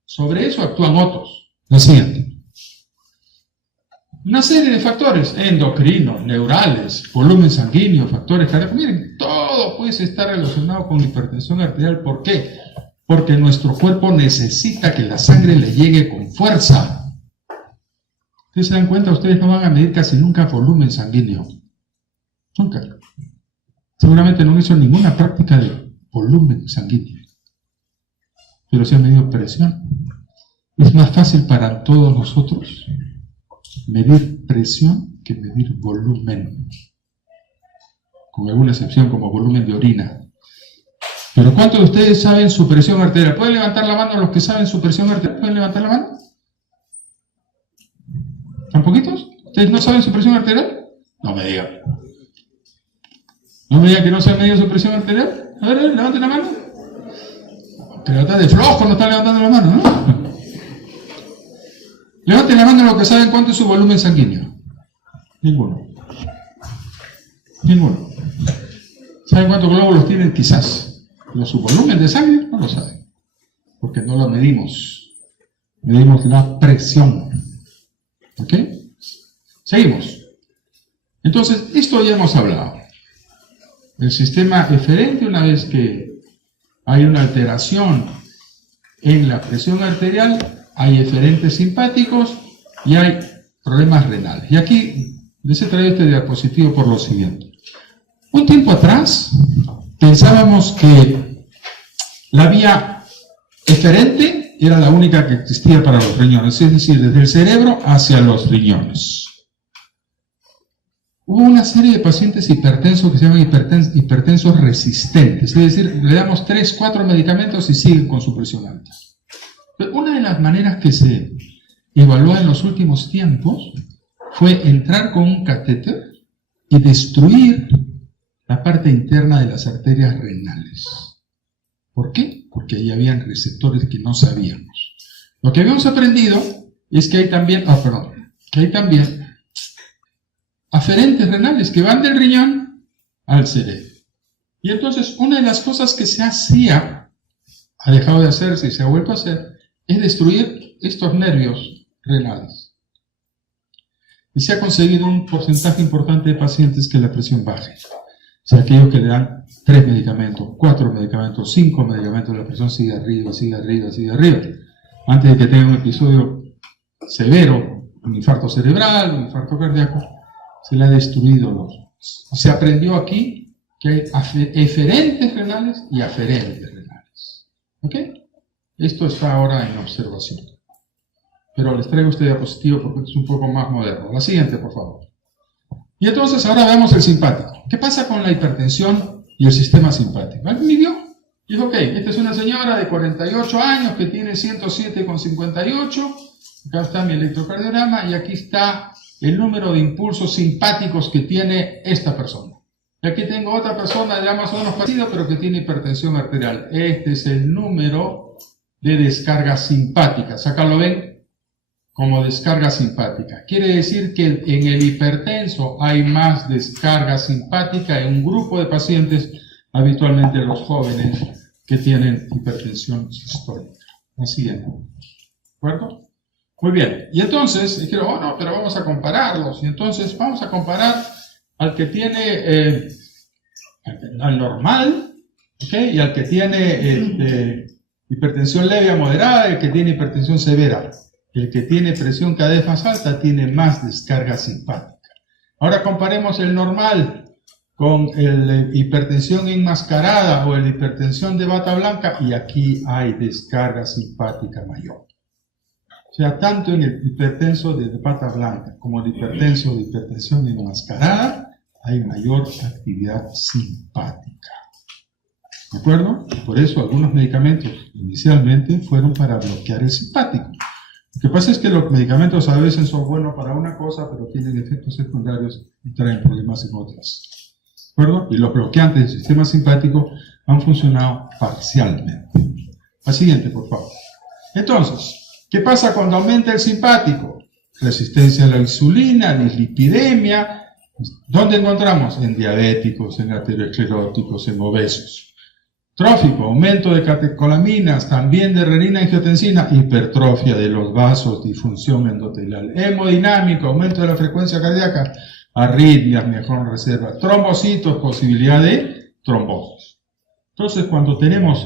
Sobre eso actúan otros. La siguiente. Una serie de factores endocrinos, neurales, volumen sanguíneo, factores cardíacos. Miren, todo puede estar relacionado con hipertensión arterial. ¿Por qué? Porque nuestro cuerpo necesita que la sangre le llegue con fuerza. Ustedes se dan cuenta, ustedes no van a medir casi nunca volumen sanguíneo. Nunca. Seguramente no han hecho ninguna práctica de volumen sanguíneo. Pero se ha medido presión. Es más fácil para todos nosotros medir presión que medir volumen. Con alguna excepción como volumen de orina. Pero ¿cuántos de ustedes saben su presión arterial? ¿Pueden levantar la mano los que saben su presión arterial? ¿Pueden levantar la mano? ¿Tan poquitos? ¿Ustedes no saben su presión arterial? No me digan. ¿No me digan que no se ha medido su presión arterial? A ver, levanten la mano. Que levantan de flojo, no están levantando la mano, ¿no? Levanten la mano los que saben cuánto es su volumen sanguíneo. Ninguno. Ninguno. ¿Saben cuántos glóbulos tienen? Quizás. Pero su volumen de sangre no lo saben. Porque no lo medimos. Medimos la presión. ¿Ok? Seguimos. Entonces, esto ya hemos hablado. El sistema eferente, una vez que hay una alteración en la presión arterial, hay eferentes simpáticos y hay problemas renales. Y aquí les he traído este diapositivo por lo siguiente. Un tiempo atrás pensábamos que la vía eferente era la única que existía para los riñones, es decir, desde el cerebro hacia los riñones. Hubo una serie de pacientes hipertensos que se llaman hipertensos resistentes, es decir, le damos 3, 4 medicamentos y siguen con su presión alta. Una de las maneras que se evaluó en los últimos tiempos fue entrar con un catéter y destruir la parte interna de las arterias renales. ¿Por qué? Porque ahí habían receptores que no sabíamos. Lo que habíamos aprendido es que hay también, aferentes renales que van del riñón al cerebro. Y entonces una de las cosas que se hacía, ha dejado de hacerse y se ha vuelto a hacer, es destruir estos nervios renales. Y se ha conseguido un porcentaje importante de pacientes que la presión baje. O sea, aquellos que le dan 3 medicamentos, 4 medicamentos, 5 medicamentos, la presión sigue arriba, sigue arriba, sigue arriba. Antes de que tenga un episodio severo, un infarto cerebral, un infarto cardíaco, se le ha destruido se aprendió aquí que hay eferentes renales y aferentes renales. ¿Ok? Esto está ahora en observación. Pero les traigo este diapositivo porque es un poco más moderno. La siguiente, por favor. Y entonces ahora vemos el simpático. ¿Qué pasa con la hipertensión y el sistema simpático? ¿Alguien me vio? Dijo, ok, esta es una señora de 48 años que tiene 107,58. Acá está mi electrocardiograma y aquí está el número de impulsos simpáticos que tiene esta persona. Y aquí tengo otra persona ya más o menos parecida, pero que tiene hipertensión arterial. Este es el número de descargas simpáticas. Acá lo ven como descarga simpática. Quiere decir que en el hipertenso hay más descarga simpática en un grupo de pacientes, habitualmente los jóvenes que tienen hipertensión sistólica. La siguiente. ¿De acuerdo? Muy bien. Y entonces, dijeron, no, pero vamos a compararlos. Y entonces vamos a comparar al que tiene, al normal, ¿okay? Y al que tiene hipertensión leve a moderada, el que tiene hipertensión severa. El que tiene presión cada vez más alta tiene más descarga simpática. Ahora comparemos el normal con el hipertensión enmascarada o el hipertensión de bata blanca y aquí hay descarga simpática mayor. O sea, tanto en el hipertenso de bata blanca como el hipertenso de hipertensión enmascarada hay mayor actividad simpática. ¿De acuerdo? Por eso algunos medicamentos inicialmente fueron para bloquear el simpático. Lo que pasa es que los medicamentos a veces son buenos para una cosa, pero tienen efectos secundarios y traen problemas en otras. ¿De acuerdo? Y los bloqueantes del sistema simpático han funcionado parcialmente. La siguiente, por favor. Entonces, ¿qué pasa cuando aumenta el simpático? Resistencia a la insulina, dislipidemia. ¿Dónde encontramos? En diabéticos, en arterioscleróticos, en obesos. Trófico, aumento de catecolaminas, también de renina-angiotensina, hipertrofia de los vasos, disfunción endotelial. Hemodinámico, aumento de la frecuencia cardíaca, arritmias, mejor reserva. Trombocitos, posibilidad de trombosis. Entonces, cuando tenemos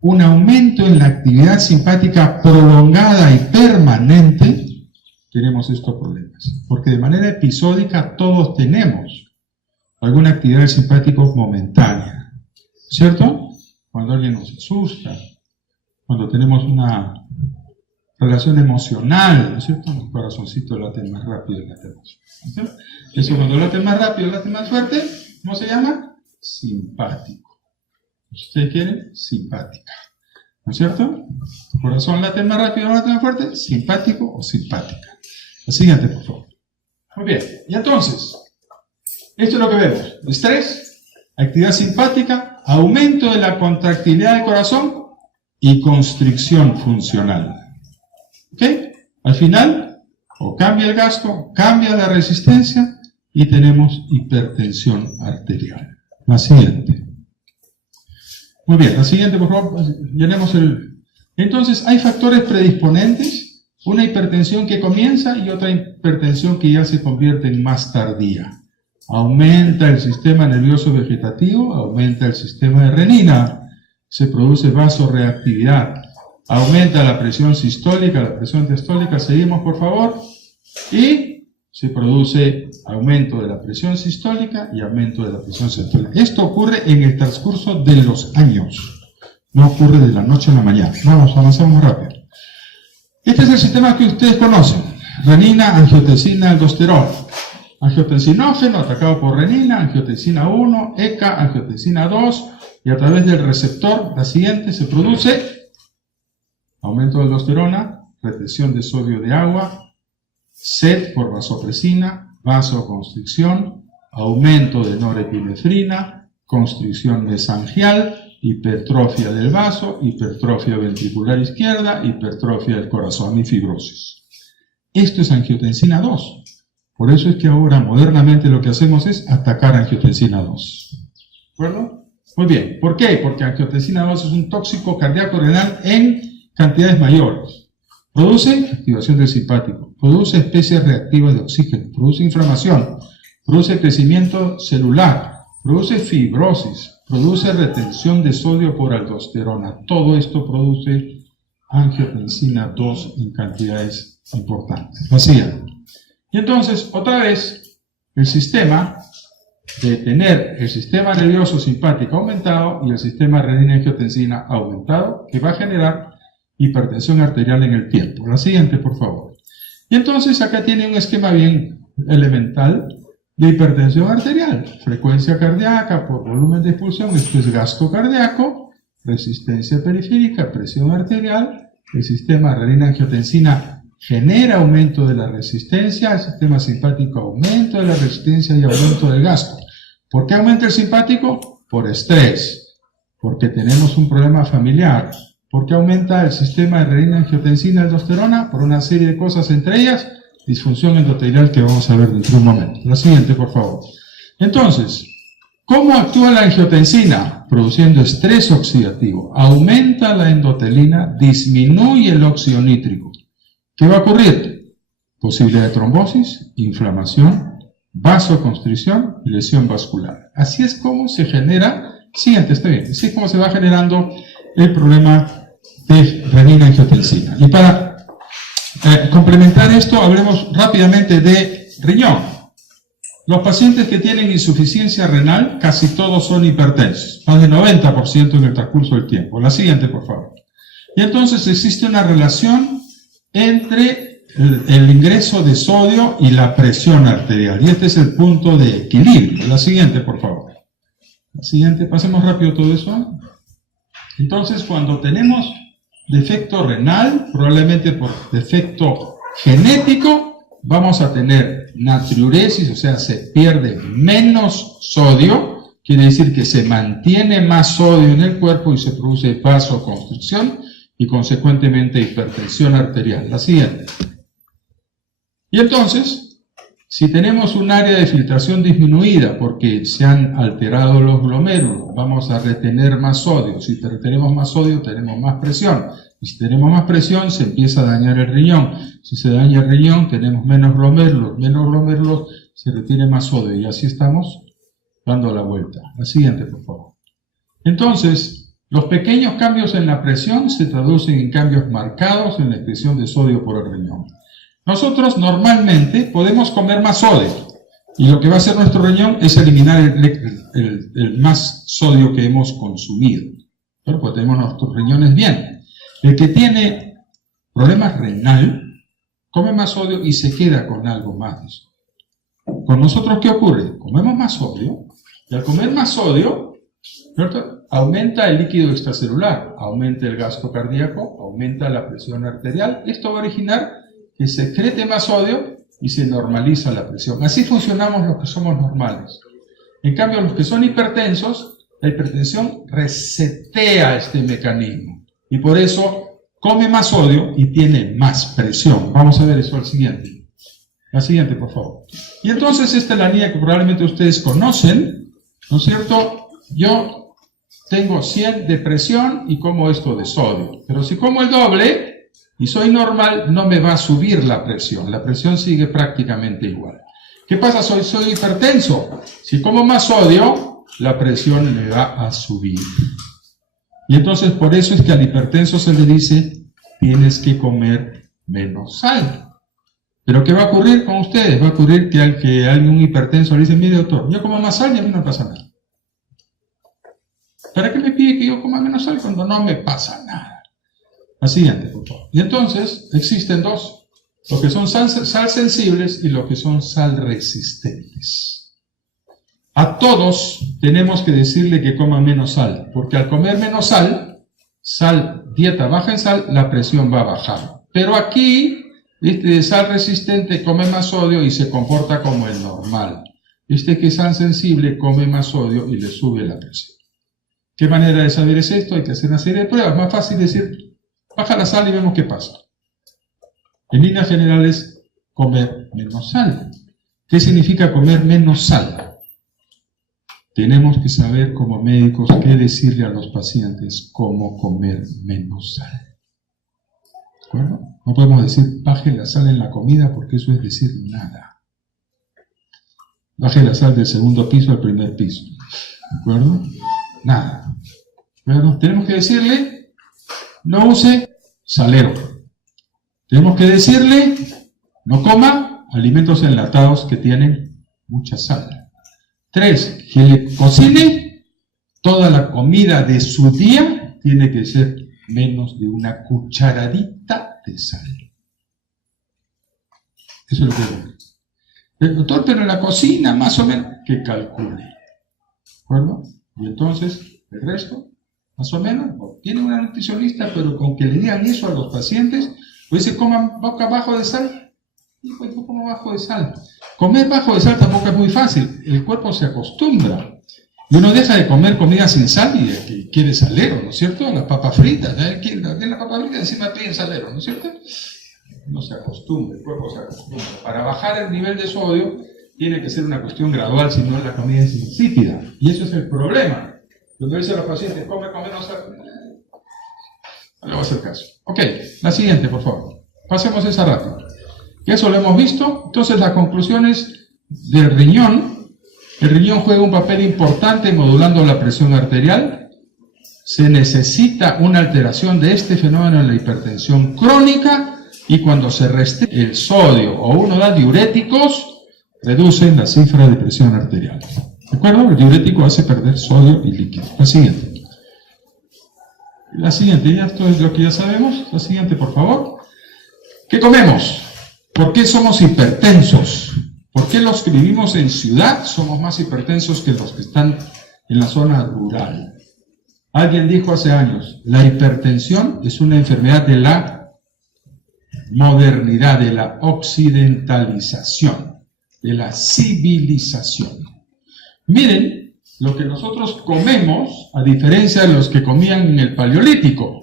un aumento en la actividad simpática prolongada y permanente, tenemos estos problemas? Porque de manera episódica todos tenemos alguna actividad del simpático momentánea, ¿cierto? Cuando alguien nos asusta, cuando tenemos una relación emocional, ¿no es cierto? El corazoncito late más rápido y late más fuerte, ¿no? Eso cuando late más rápido, late más fuerte, ¿cómo se llama? Simpático. ¿Ustedes quieren? Simpática. ¿No es cierto? ¿El corazón late más rápido, late más fuerte? ¿Simpático o simpática? La siguiente, por favor. Muy bien. Y entonces, esto es lo que vemos. Estrés, actividad simpática, aumento de la contractilidad del corazón y constricción funcional. ¿Ok? Al final, o cambia el gasto, cambia la resistencia y tenemos hipertensión arterial. La siguiente. Muy bien, la siguiente, por favor, llenemos el... Entonces, hay factores predisponentes, una hipertensión que comienza y otra hipertensión que ya se convierte en más tardía. Aumenta el sistema nervioso vegetativo, aumenta el sistema de renina, se produce vasoreactividad, aumenta la presión sistólica, la presión diastólica, seguimos por favor, y se produce aumento de la presión sistólica y aumento de la presión sistólica. Esto ocurre en el transcurso de los años, no ocurre de la noche a la mañana. Vamos, avanzamos rápido. Este es el sistema que ustedes conocen: renina, angiotensina, aldosterona. Angiotensinógeno atacado por renina, angiotensina 1, ECA, angiotensina 2, y a través del receptor, la siguiente, se produce aumento de aldosterona, retención de sodio de agua, sed por vasopresina, vasoconstricción, aumento de norepinefrina, constricción mesangial, hipertrofia del vaso, hipertrofia ventricular izquierda, hipertrofia del corazón y fibrosis. Esto es angiotensina 2. Por eso es que ahora modernamente lo que hacemos es atacar angiotensina 2. ¿De acuerdo? Muy bien. ¿Por qué? Porque angiotensina 2 es un tóxico cardíaco renal en cantidades mayores. Produce activación del simpático, produce especies reactivas de oxígeno, produce inflamación, produce crecimiento celular, produce fibrosis, produce retención de sodio por aldosterona. Todo esto produce angiotensina 2 en cantidades importantes. Así es. Y entonces, otra vez, el sistema de tener el sistema nervioso simpático aumentado y el sistema renina-angiotensina aumentado, que va a generar hipertensión arterial en el tiempo. La siguiente, por favor. Y entonces acá tiene un esquema bien elemental de hipertensión arterial. Frecuencia cardíaca por volumen de expulsión, esto es gasto cardíaco, resistencia periférica, presión arterial, el sistema renina-angiotensina genera aumento de la resistencia, el sistema simpático aumento de la resistencia y aumento del gasto. ¿Por qué aumenta el simpático? Por estrés, porque tenemos un problema familiar. ¿Por qué aumenta el sistema de renina, angiotensina, aldosterona? Por una serie de cosas, entre ellas disfunción endotelial, que vamos a ver dentro de un momento. La siguiente, por favor. Entonces, ¿cómo actúa la angiotensina? Produciendo estrés oxidativo. Aumenta la endotelina, disminuye el óxido nítrico. ¿Qué va a ocurrir? Posibilidad de trombosis, inflamación, vasoconstricción y lesión vascular. Así es como se genera, siguiente, está bien, así es como se va generando el problema de renina-angiotensina. Y para complementar esto, hablemos rápidamente de riñón. Los pacientes que tienen insuficiencia renal, casi todos son hipertensos, más del 90% en el transcurso del tiempo. La siguiente, por favor. Y entonces existe una relación entre el ingreso de sodio y la presión arterial. Y este es el punto de equilibrio. La siguiente, por favor. La siguiente, pasemos rápido todo eso. Entonces, cuando tenemos defecto renal, probablemente por defecto genético, vamos a tener natriuresis, o sea, se pierde menos sodio, quiere decir que se mantiene más sodio en el cuerpo y se produce vasoconstricción y consecuentemente hipertensión arterial. La siguiente. Y entonces, si tenemos un área de filtración disminuida porque se han alterado los glomérulos, vamos a retener más sodio. Si retenemos más sodio, tenemos más presión. Y si tenemos más presión, se empieza a dañar el riñón. Si se daña el riñón, tenemos menos glomérulos, se retiene más sodio. Y así estamos dando la vuelta. La siguiente, por favor. Entonces, los pequeños cambios en la presión se traducen en cambios marcados en la excreción de sodio por el riñón. nosotros normalmente podemos comer más sodio. Y lo que va a hacer nuestro riñón es eliminar el más sodio que hemos consumido. Pero pues tenemos nuestros riñones bien. El que tiene problemas renal, come más sodio y se queda con algo más de sodio. Con nosotros, ¿qué ocurre? Comemos más sodio, y al comer más sodio, ¿cierto?, aumenta el líquido extracelular, aumenta el gasto cardíaco, aumenta la presión arterial. Esto va a originar que secrete más sodio y se normaliza la presión. Así funcionamos los que somos normales. En cambio, los que son hipertensos, la hipertensión resetea este mecanismo. Y por eso come más sodio y tiene más presión. Vamos a ver eso al siguiente. La siguiente, por favor. Y entonces esta es la línea que probablemente ustedes conocen, ¿no es cierto? Yo tengo 100 de presión y como esto de sodio. Pero si como el doble y soy normal, no me va a subir la presión. La presión sigue prácticamente igual. ¿Qué pasa? Soy hipertenso. Si como más sodio, la presión me va a subir. Y entonces por eso es que al hipertenso se le dice, tienes que comer menos sal. Pero ¿qué va a ocurrir con ustedes? Va a ocurrir que al que alguien hipertenso le dice, mire doctor, yo como más sal y a mí no pasa nada. ¿Para qué me pide que yo coma menos sal cuando no me pasa nada? La siguiente, por favor. Y entonces existen dos, los que son sal sensibles y los que son sal resistentes. A todos tenemos que decirle que coman menos sal, porque al comer menos sal, dieta baja en sal, la presión va a bajar. Pero aquí, este de sal resistente come más sodio y se comporta como el normal. Este que es sal sensible come más sodio y le sube la presión. ¿Qué manera de saber es esto? Hay que hacer una serie de pruebas. Más fácil decir, baja la sal y vemos qué pasa. En líneas generales, comer menos sal. ¿Qué significa comer menos sal? Tenemos que saber como médicos qué decirle a los pacientes cómo comer menos sal. ¿De acuerdo? No podemos decir, baje la sal en la comida porque eso es decir nada. Baje la sal del segundo piso al primer piso. ¿De acuerdo? Nada. ¿De acuerdo? Tenemos que decirle, no use salero. Tenemos que decirle, no coma alimentos enlatados que tienen mucha sal. 3, que le cocine toda la comida de su día, tiene que ser menos de una cucharadita de sal. Eso es lo que digo. El doctor, pero en la cocina, más o menos, que calcule. ¿De acuerdo? Y entonces, el resto, más o menos, tiene una nutricionista, pero con que le digan eso a los pacientes, pues se coman boca bajo de sal. Y pues yo como bajo de sal. Comer bajo de sal tampoco es muy fácil. El cuerpo se acostumbra. Y uno deja de comer comida sin sal y quiere salero, ¿no es cierto? Las papas fritas. ¿Quién la papa frita encima piden salero, ¿no es cierto? No se acostumbra, el cuerpo se acostumbra. Para bajar el nivel de sodio tiene que ser una cuestión gradual, si no la comida es insípida. Y eso es el problema. Cuando dice a los pacientes, come menos sal, no le va a hacer caso. Ok, la siguiente, por favor. Pasemos esa rápido. Eso lo hemos visto. Entonces, las conclusiones del riñón. El riñón juega un papel importante modulando la presión arterial. Se necesita una alteración de este fenómeno en la hipertensión crónica y cuando se restringe el sodio o uno da diuréticos, reducen la cifra de presión arterial. ¿De acuerdo? El diurético hace perder sodio y líquido. La siguiente. La siguiente, ya esto es lo que ya sabemos. La siguiente, por favor. ¿Qué comemos? ¿Por qué somos hipertensos? ¿Por qué los que vivimos en ciudad somos más hipertensos que los que están en la zona rural? Alguien dijo hace años, la hipertensión es una enfermedad de la modernidad, de la occidentalización, de la civilización. Miren lo que nosotros comemos, a diferencia de los que comían en el Paleolítico.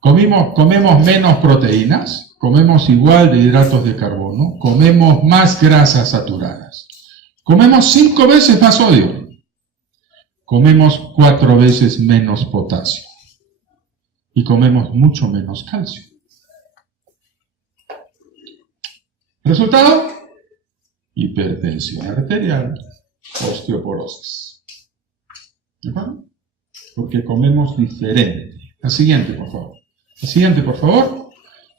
Comemos menos proteínas, comemos igual de hidratos de carbono, comemos más grasas saturadas, comemos 5 veces más sodio, comemos 4 veces menos potasio y comemos mucho menos calcio. ¿Resultado? Hipertensión arterial, osteoporosis. ¿De acuerdo? Porque comemos diferente. La siguiente, por favor. La siguiente, por favor.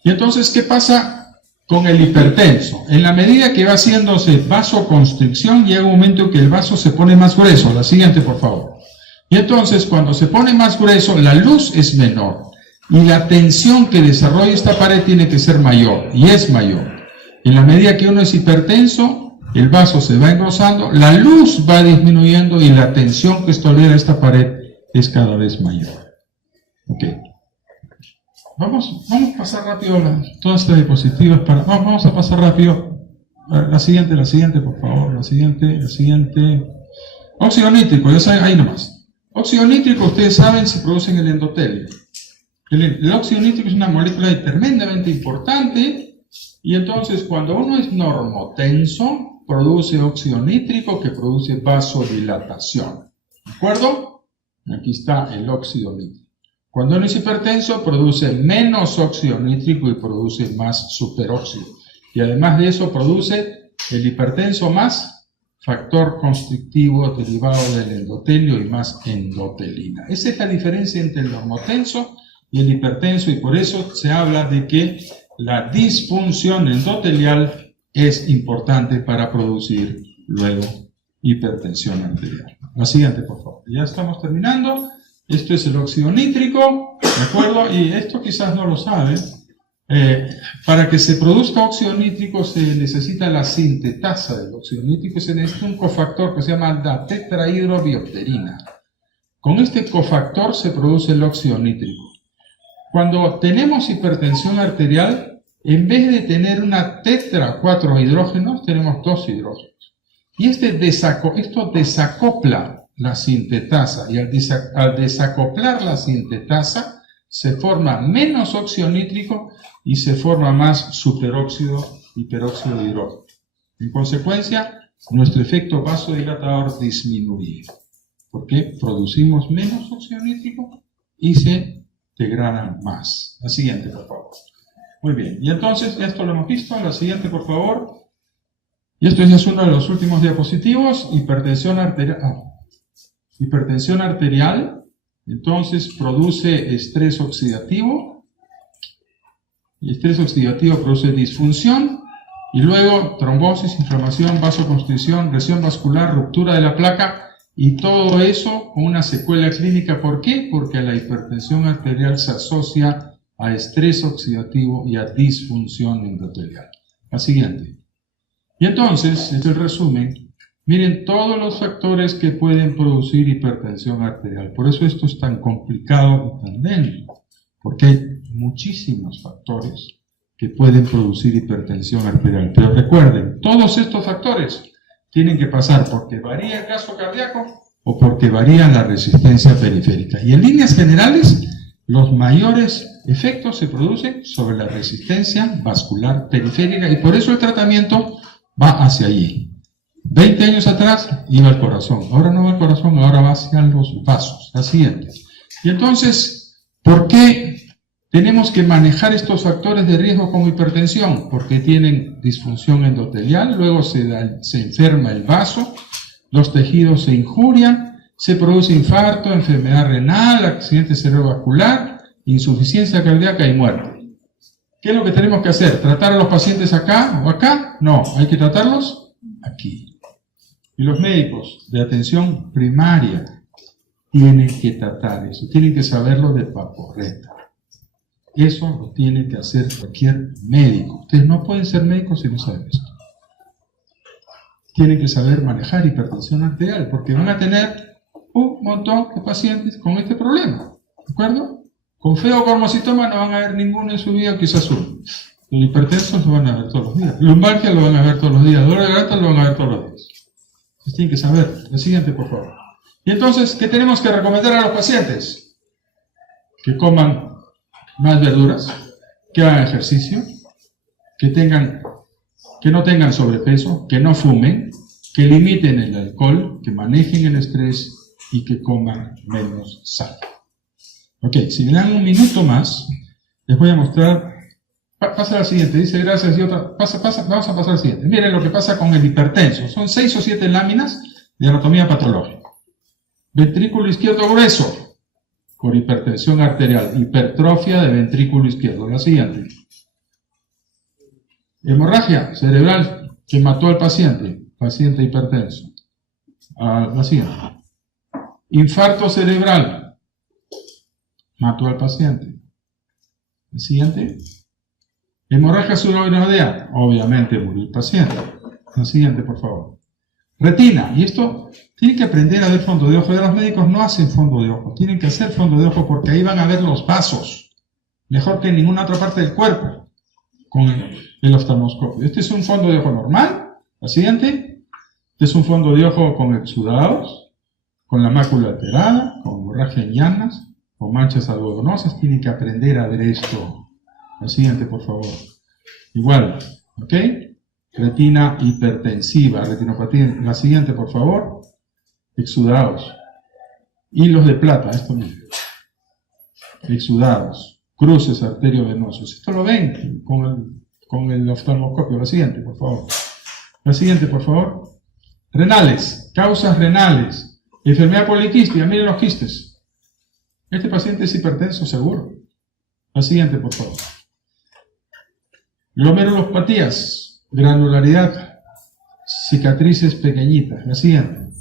Y entonces, ¿qué pasa con el hipertenso. En la medida que va haciéndose vasoconstricción, llega un momento que el vaso se pone más grueso. La siguiente, por favor. Y entonces, cuando se pone más grueso, la luz es menor. Y la tensión que desarrolla esta pared tiene que ser mayor. Y es mayor. En la medida que uno es hipertenso, el vaso se va engrosando, la luz va disminuyendo y la tensión que tolera esta pared es cada vez mayor. Ok. Vamos a pasar rápido todas estas diapositivas. Vamos a pasar rápido. La siguiente, por favor. La siguiente. Óxido nítrico, ya saben, ahí nomás. Óxido nítrico, ustedes saben, se produce en el endotelio. El óxido nítrico es una molécula tremendamente importante, y entonces cuando uno es normotenso, produce óxido nítrico que produce vasodilatación. ¿De acuerdo? Aquí está el óxido nítrico. Cuando uno es hipertenso, produce menos óxido nítrico y produce más superóxido. Y además de eso, produce el hipertenso más factor constrictivo derivado del endotelio y más endotelina. Esa es la diferencia entre el normotenso y el hipertenso, y por eso se habla de que la disfunción endotelial es importante para producir luego hipertensión arterial. La siguiente, por favor. Ya estamos terminando. Esto es el óxido nítrico, ¿de acuerdo? Y esto quizás no lo saben. Para que se produzca óxido nítrico se necesita la sintetasa del óxido nítrico, se necesita un cofactor que se llama la tetrahidrobiopterina. Con este cofactor se produce el óxido nítrico. Cuando tenemos hipertensión arterial, en vez de tener una tetra, 4 hidrógenos, tenemos 2 hidrógenos. Y esto desacopla la sintetasa, y al desacoplar la sintetasa se forma menos óxido nítrico y se forma más superóxido y peróxido de hidrógeno. En consecuencia, nuestro efecto vasodilatador disminuye, porque producimos menos óxido nítrico y se degradan más. La siguiente, por favor. Muy bien, y entonces esto lo hemos visto. La siguiente, por favor. Y esto ya es uno de los últimos diapositivos. Hipertensión arterial, entonces produce estrés oxidativo, y estrés oxidativo produce disfunción, y luego trombosis, inflamación, vasoconstricción, lesión vascular, ruptura de la placa, y todo eso con una secuela clínica. ¿Por qué? Porque la hipertensión arterial se asocia a estrés oxidativo y a disfunción endotelial. La siguiente. Y entonces, es el resumen. Miren todos los factores que pueden producir hipertensión arterial. Por eso esto es tan complicado y tan denso, porque hay muchísimos factores que pueden producir hipertensión arterial. Pero recuerden, todos estos factores tienen que pasar porque varía el gasto cardíaco o porque varía la resistencia periférica. Y en líneas generales, los mayores efectos se producen sobre la resistencia vascular periférica, y por eso el tratamiento va hacia allí. 20 años atrás iba al corazón, ahora no va al corazón, ahora va hacia los vasos. La siguiente. Y entonces, ¿por qué tenemos que manejar estos factores de riesgo como hipertensión? Porque tienen disfunción endotelial, luego se enferma el vaso, los tejidos se injurian, se produce infarto, enfermedad renal, accidente cerebrovascular, insuficiencia cardíaca y muerte. ¿Qué es lo que tenemos que hacer? ¿Tratar a los pacientes acá o acá? No, hay que tratarlos aquí. Y los médicos de atención primaria tienen que tratar eso, tienen que saberlo de paporreta. Eso lo tiene que hacer cualquier médico. Ustedes no pueden ser médicos si no saben esto. Tienen que saber manejar hipertensión arterial, porque van a tener un montón de pacientes con este problema. ¿De acuerdo? Con feocormocitoma no van a ver ninguno en su vida, quizás uno. Los hipertensos lo van a ver todos los días. Lumbalgia lo van a ver todos los días. Dolor de garganta lo van a ver todos los días. Ustedes tienen que saber. La siguiente, por favor. Y entonces, ¿qué tenemos que recomendar a los pacientes? Que coman más verduras, que hagan ejercicio, que no tengan sobrepeso, que no fumen, que limiten el alcohol, que manejen el estrés y que coman menos sal. Ok, si me dan un minuto más, les voy a mostrar. Pasa al siguiente, dice gracias y otra. Vamos a pasar al siguiente. Miren lo que pasa con el hipertenso. Son 6 o 7 láminas de anatomía patológica. Ventrículo izquierdo grueso, por hipertensión arterial. Hipertrofia de ventrículo izquierdo. La siguiente. Hemorragia cerebral que mató al paciente hipertenso. La siguiente. Infarto cerebral, mató al paciente. La siguiente. Hemorragia subaracnoidea, obviamente murió el paciente. La siguiente, por favor. Retina, y esto tienen que aprender a ver fondo de ojo. Los médicos no hacen fondo de ojo, tienen que hacer fondo de ojo porque ahí van a ver los vasos, mejor que en ninguna otra parte del cuerpo, con el oftalmoscopio. Este es un fondo de ojo normal. La siguiente. Este es un fondo de ojo con exudados, con la mácula alterada, con hemorragia en llanas, con manchas algodonosas. Tienen que aprender a ver esto. La siguiente, por favor. Igual, ¿ok? Retina hipertensiva, retinopatía. La siguiente, por favor. Exudados. Hilos de plata, esto mismo. Exudados. Cruces arteriovenosos. Esto lo ven con el oftalmoscopio. La siguiente, por favor. La siguiente, por favor. Renales. Causas renales. Enfermedad poliquística. Miren los quistes. Este paciente es hipertenso seguro. La siguiente, por favor. Glomerulopatías, granularidad, cicatrices pequeñitas. La siguiente.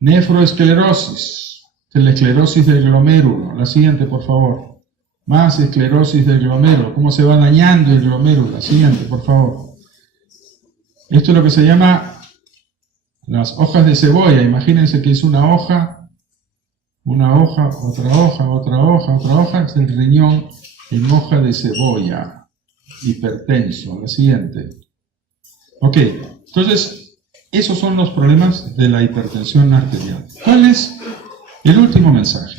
Nefroesclerosis, la esclerosis del glomérulo. La siguiente, por favor. Más esclerosis del glomérulo. ¿Cómo se va dañando el glomérulo? La siguiente, por favor. Esto es lo que se llama las hojas de cebolla. Imagínense que es una hoja, otra hoja, otra hoja, otra hoja. Es el riñón en hoja de cebolla. Hipertenso. La siguiente. Ok, entonces esos son los problemas de la hipertensión arterial. ¿Cuál es el último mensaje?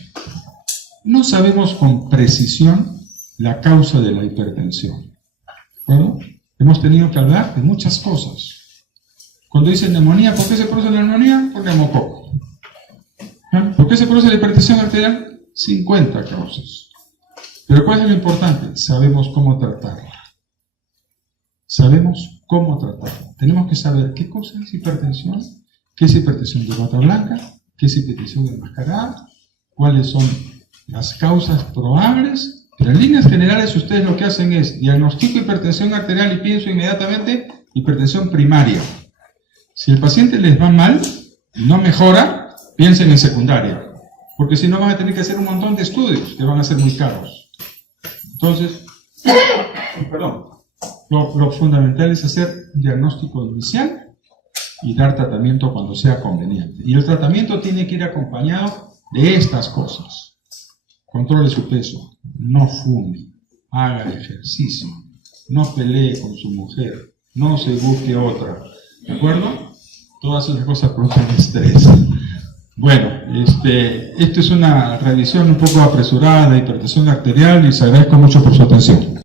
No sabemos con precisión la causa de la hipertensión. ¿Bueno? Hemos tenido que hablar de muchas cosas. Cuando dicen neumonía, ¿por qué se produce la neumonía? Por neumococo. ¿Por qué se produce la hipertensión arterial? 50 causas. Pero ¿cuál es lo importante? Sabemos cómo tratarla. Sabemos cómo tratarla. Tenemos que saber qué cosa es hipertensión, qué es hipertensión de bata blanca, qué es hipertensión enmascarada, cuáles son las causas probables. Pero en líneas generales ustedes lo que hacen es diagnostico hipertensión arterial y pienso inmediatamente hipertensión primaria. Si el paciente les va mal y no mejora, piensen en secundaria, porque si no van a tener que hacer un montón de estudios que van a ser muy caros. Entonces, lo fundamental es hacer un diagnóstico inicial y dar tratamiento cuando sea conveniente. Y el tratamiento tiene que ir acompañado de estas cosas. Controle su peso, no fume, haga ejercicio, no pelee con su mujer, no se busque otra. ¿De acuerdo? Todas esas cosas producen estrés. Bueno, esto es una revisión un poco apresurada de hipertensión arterial y les agradezco mucho por su atención.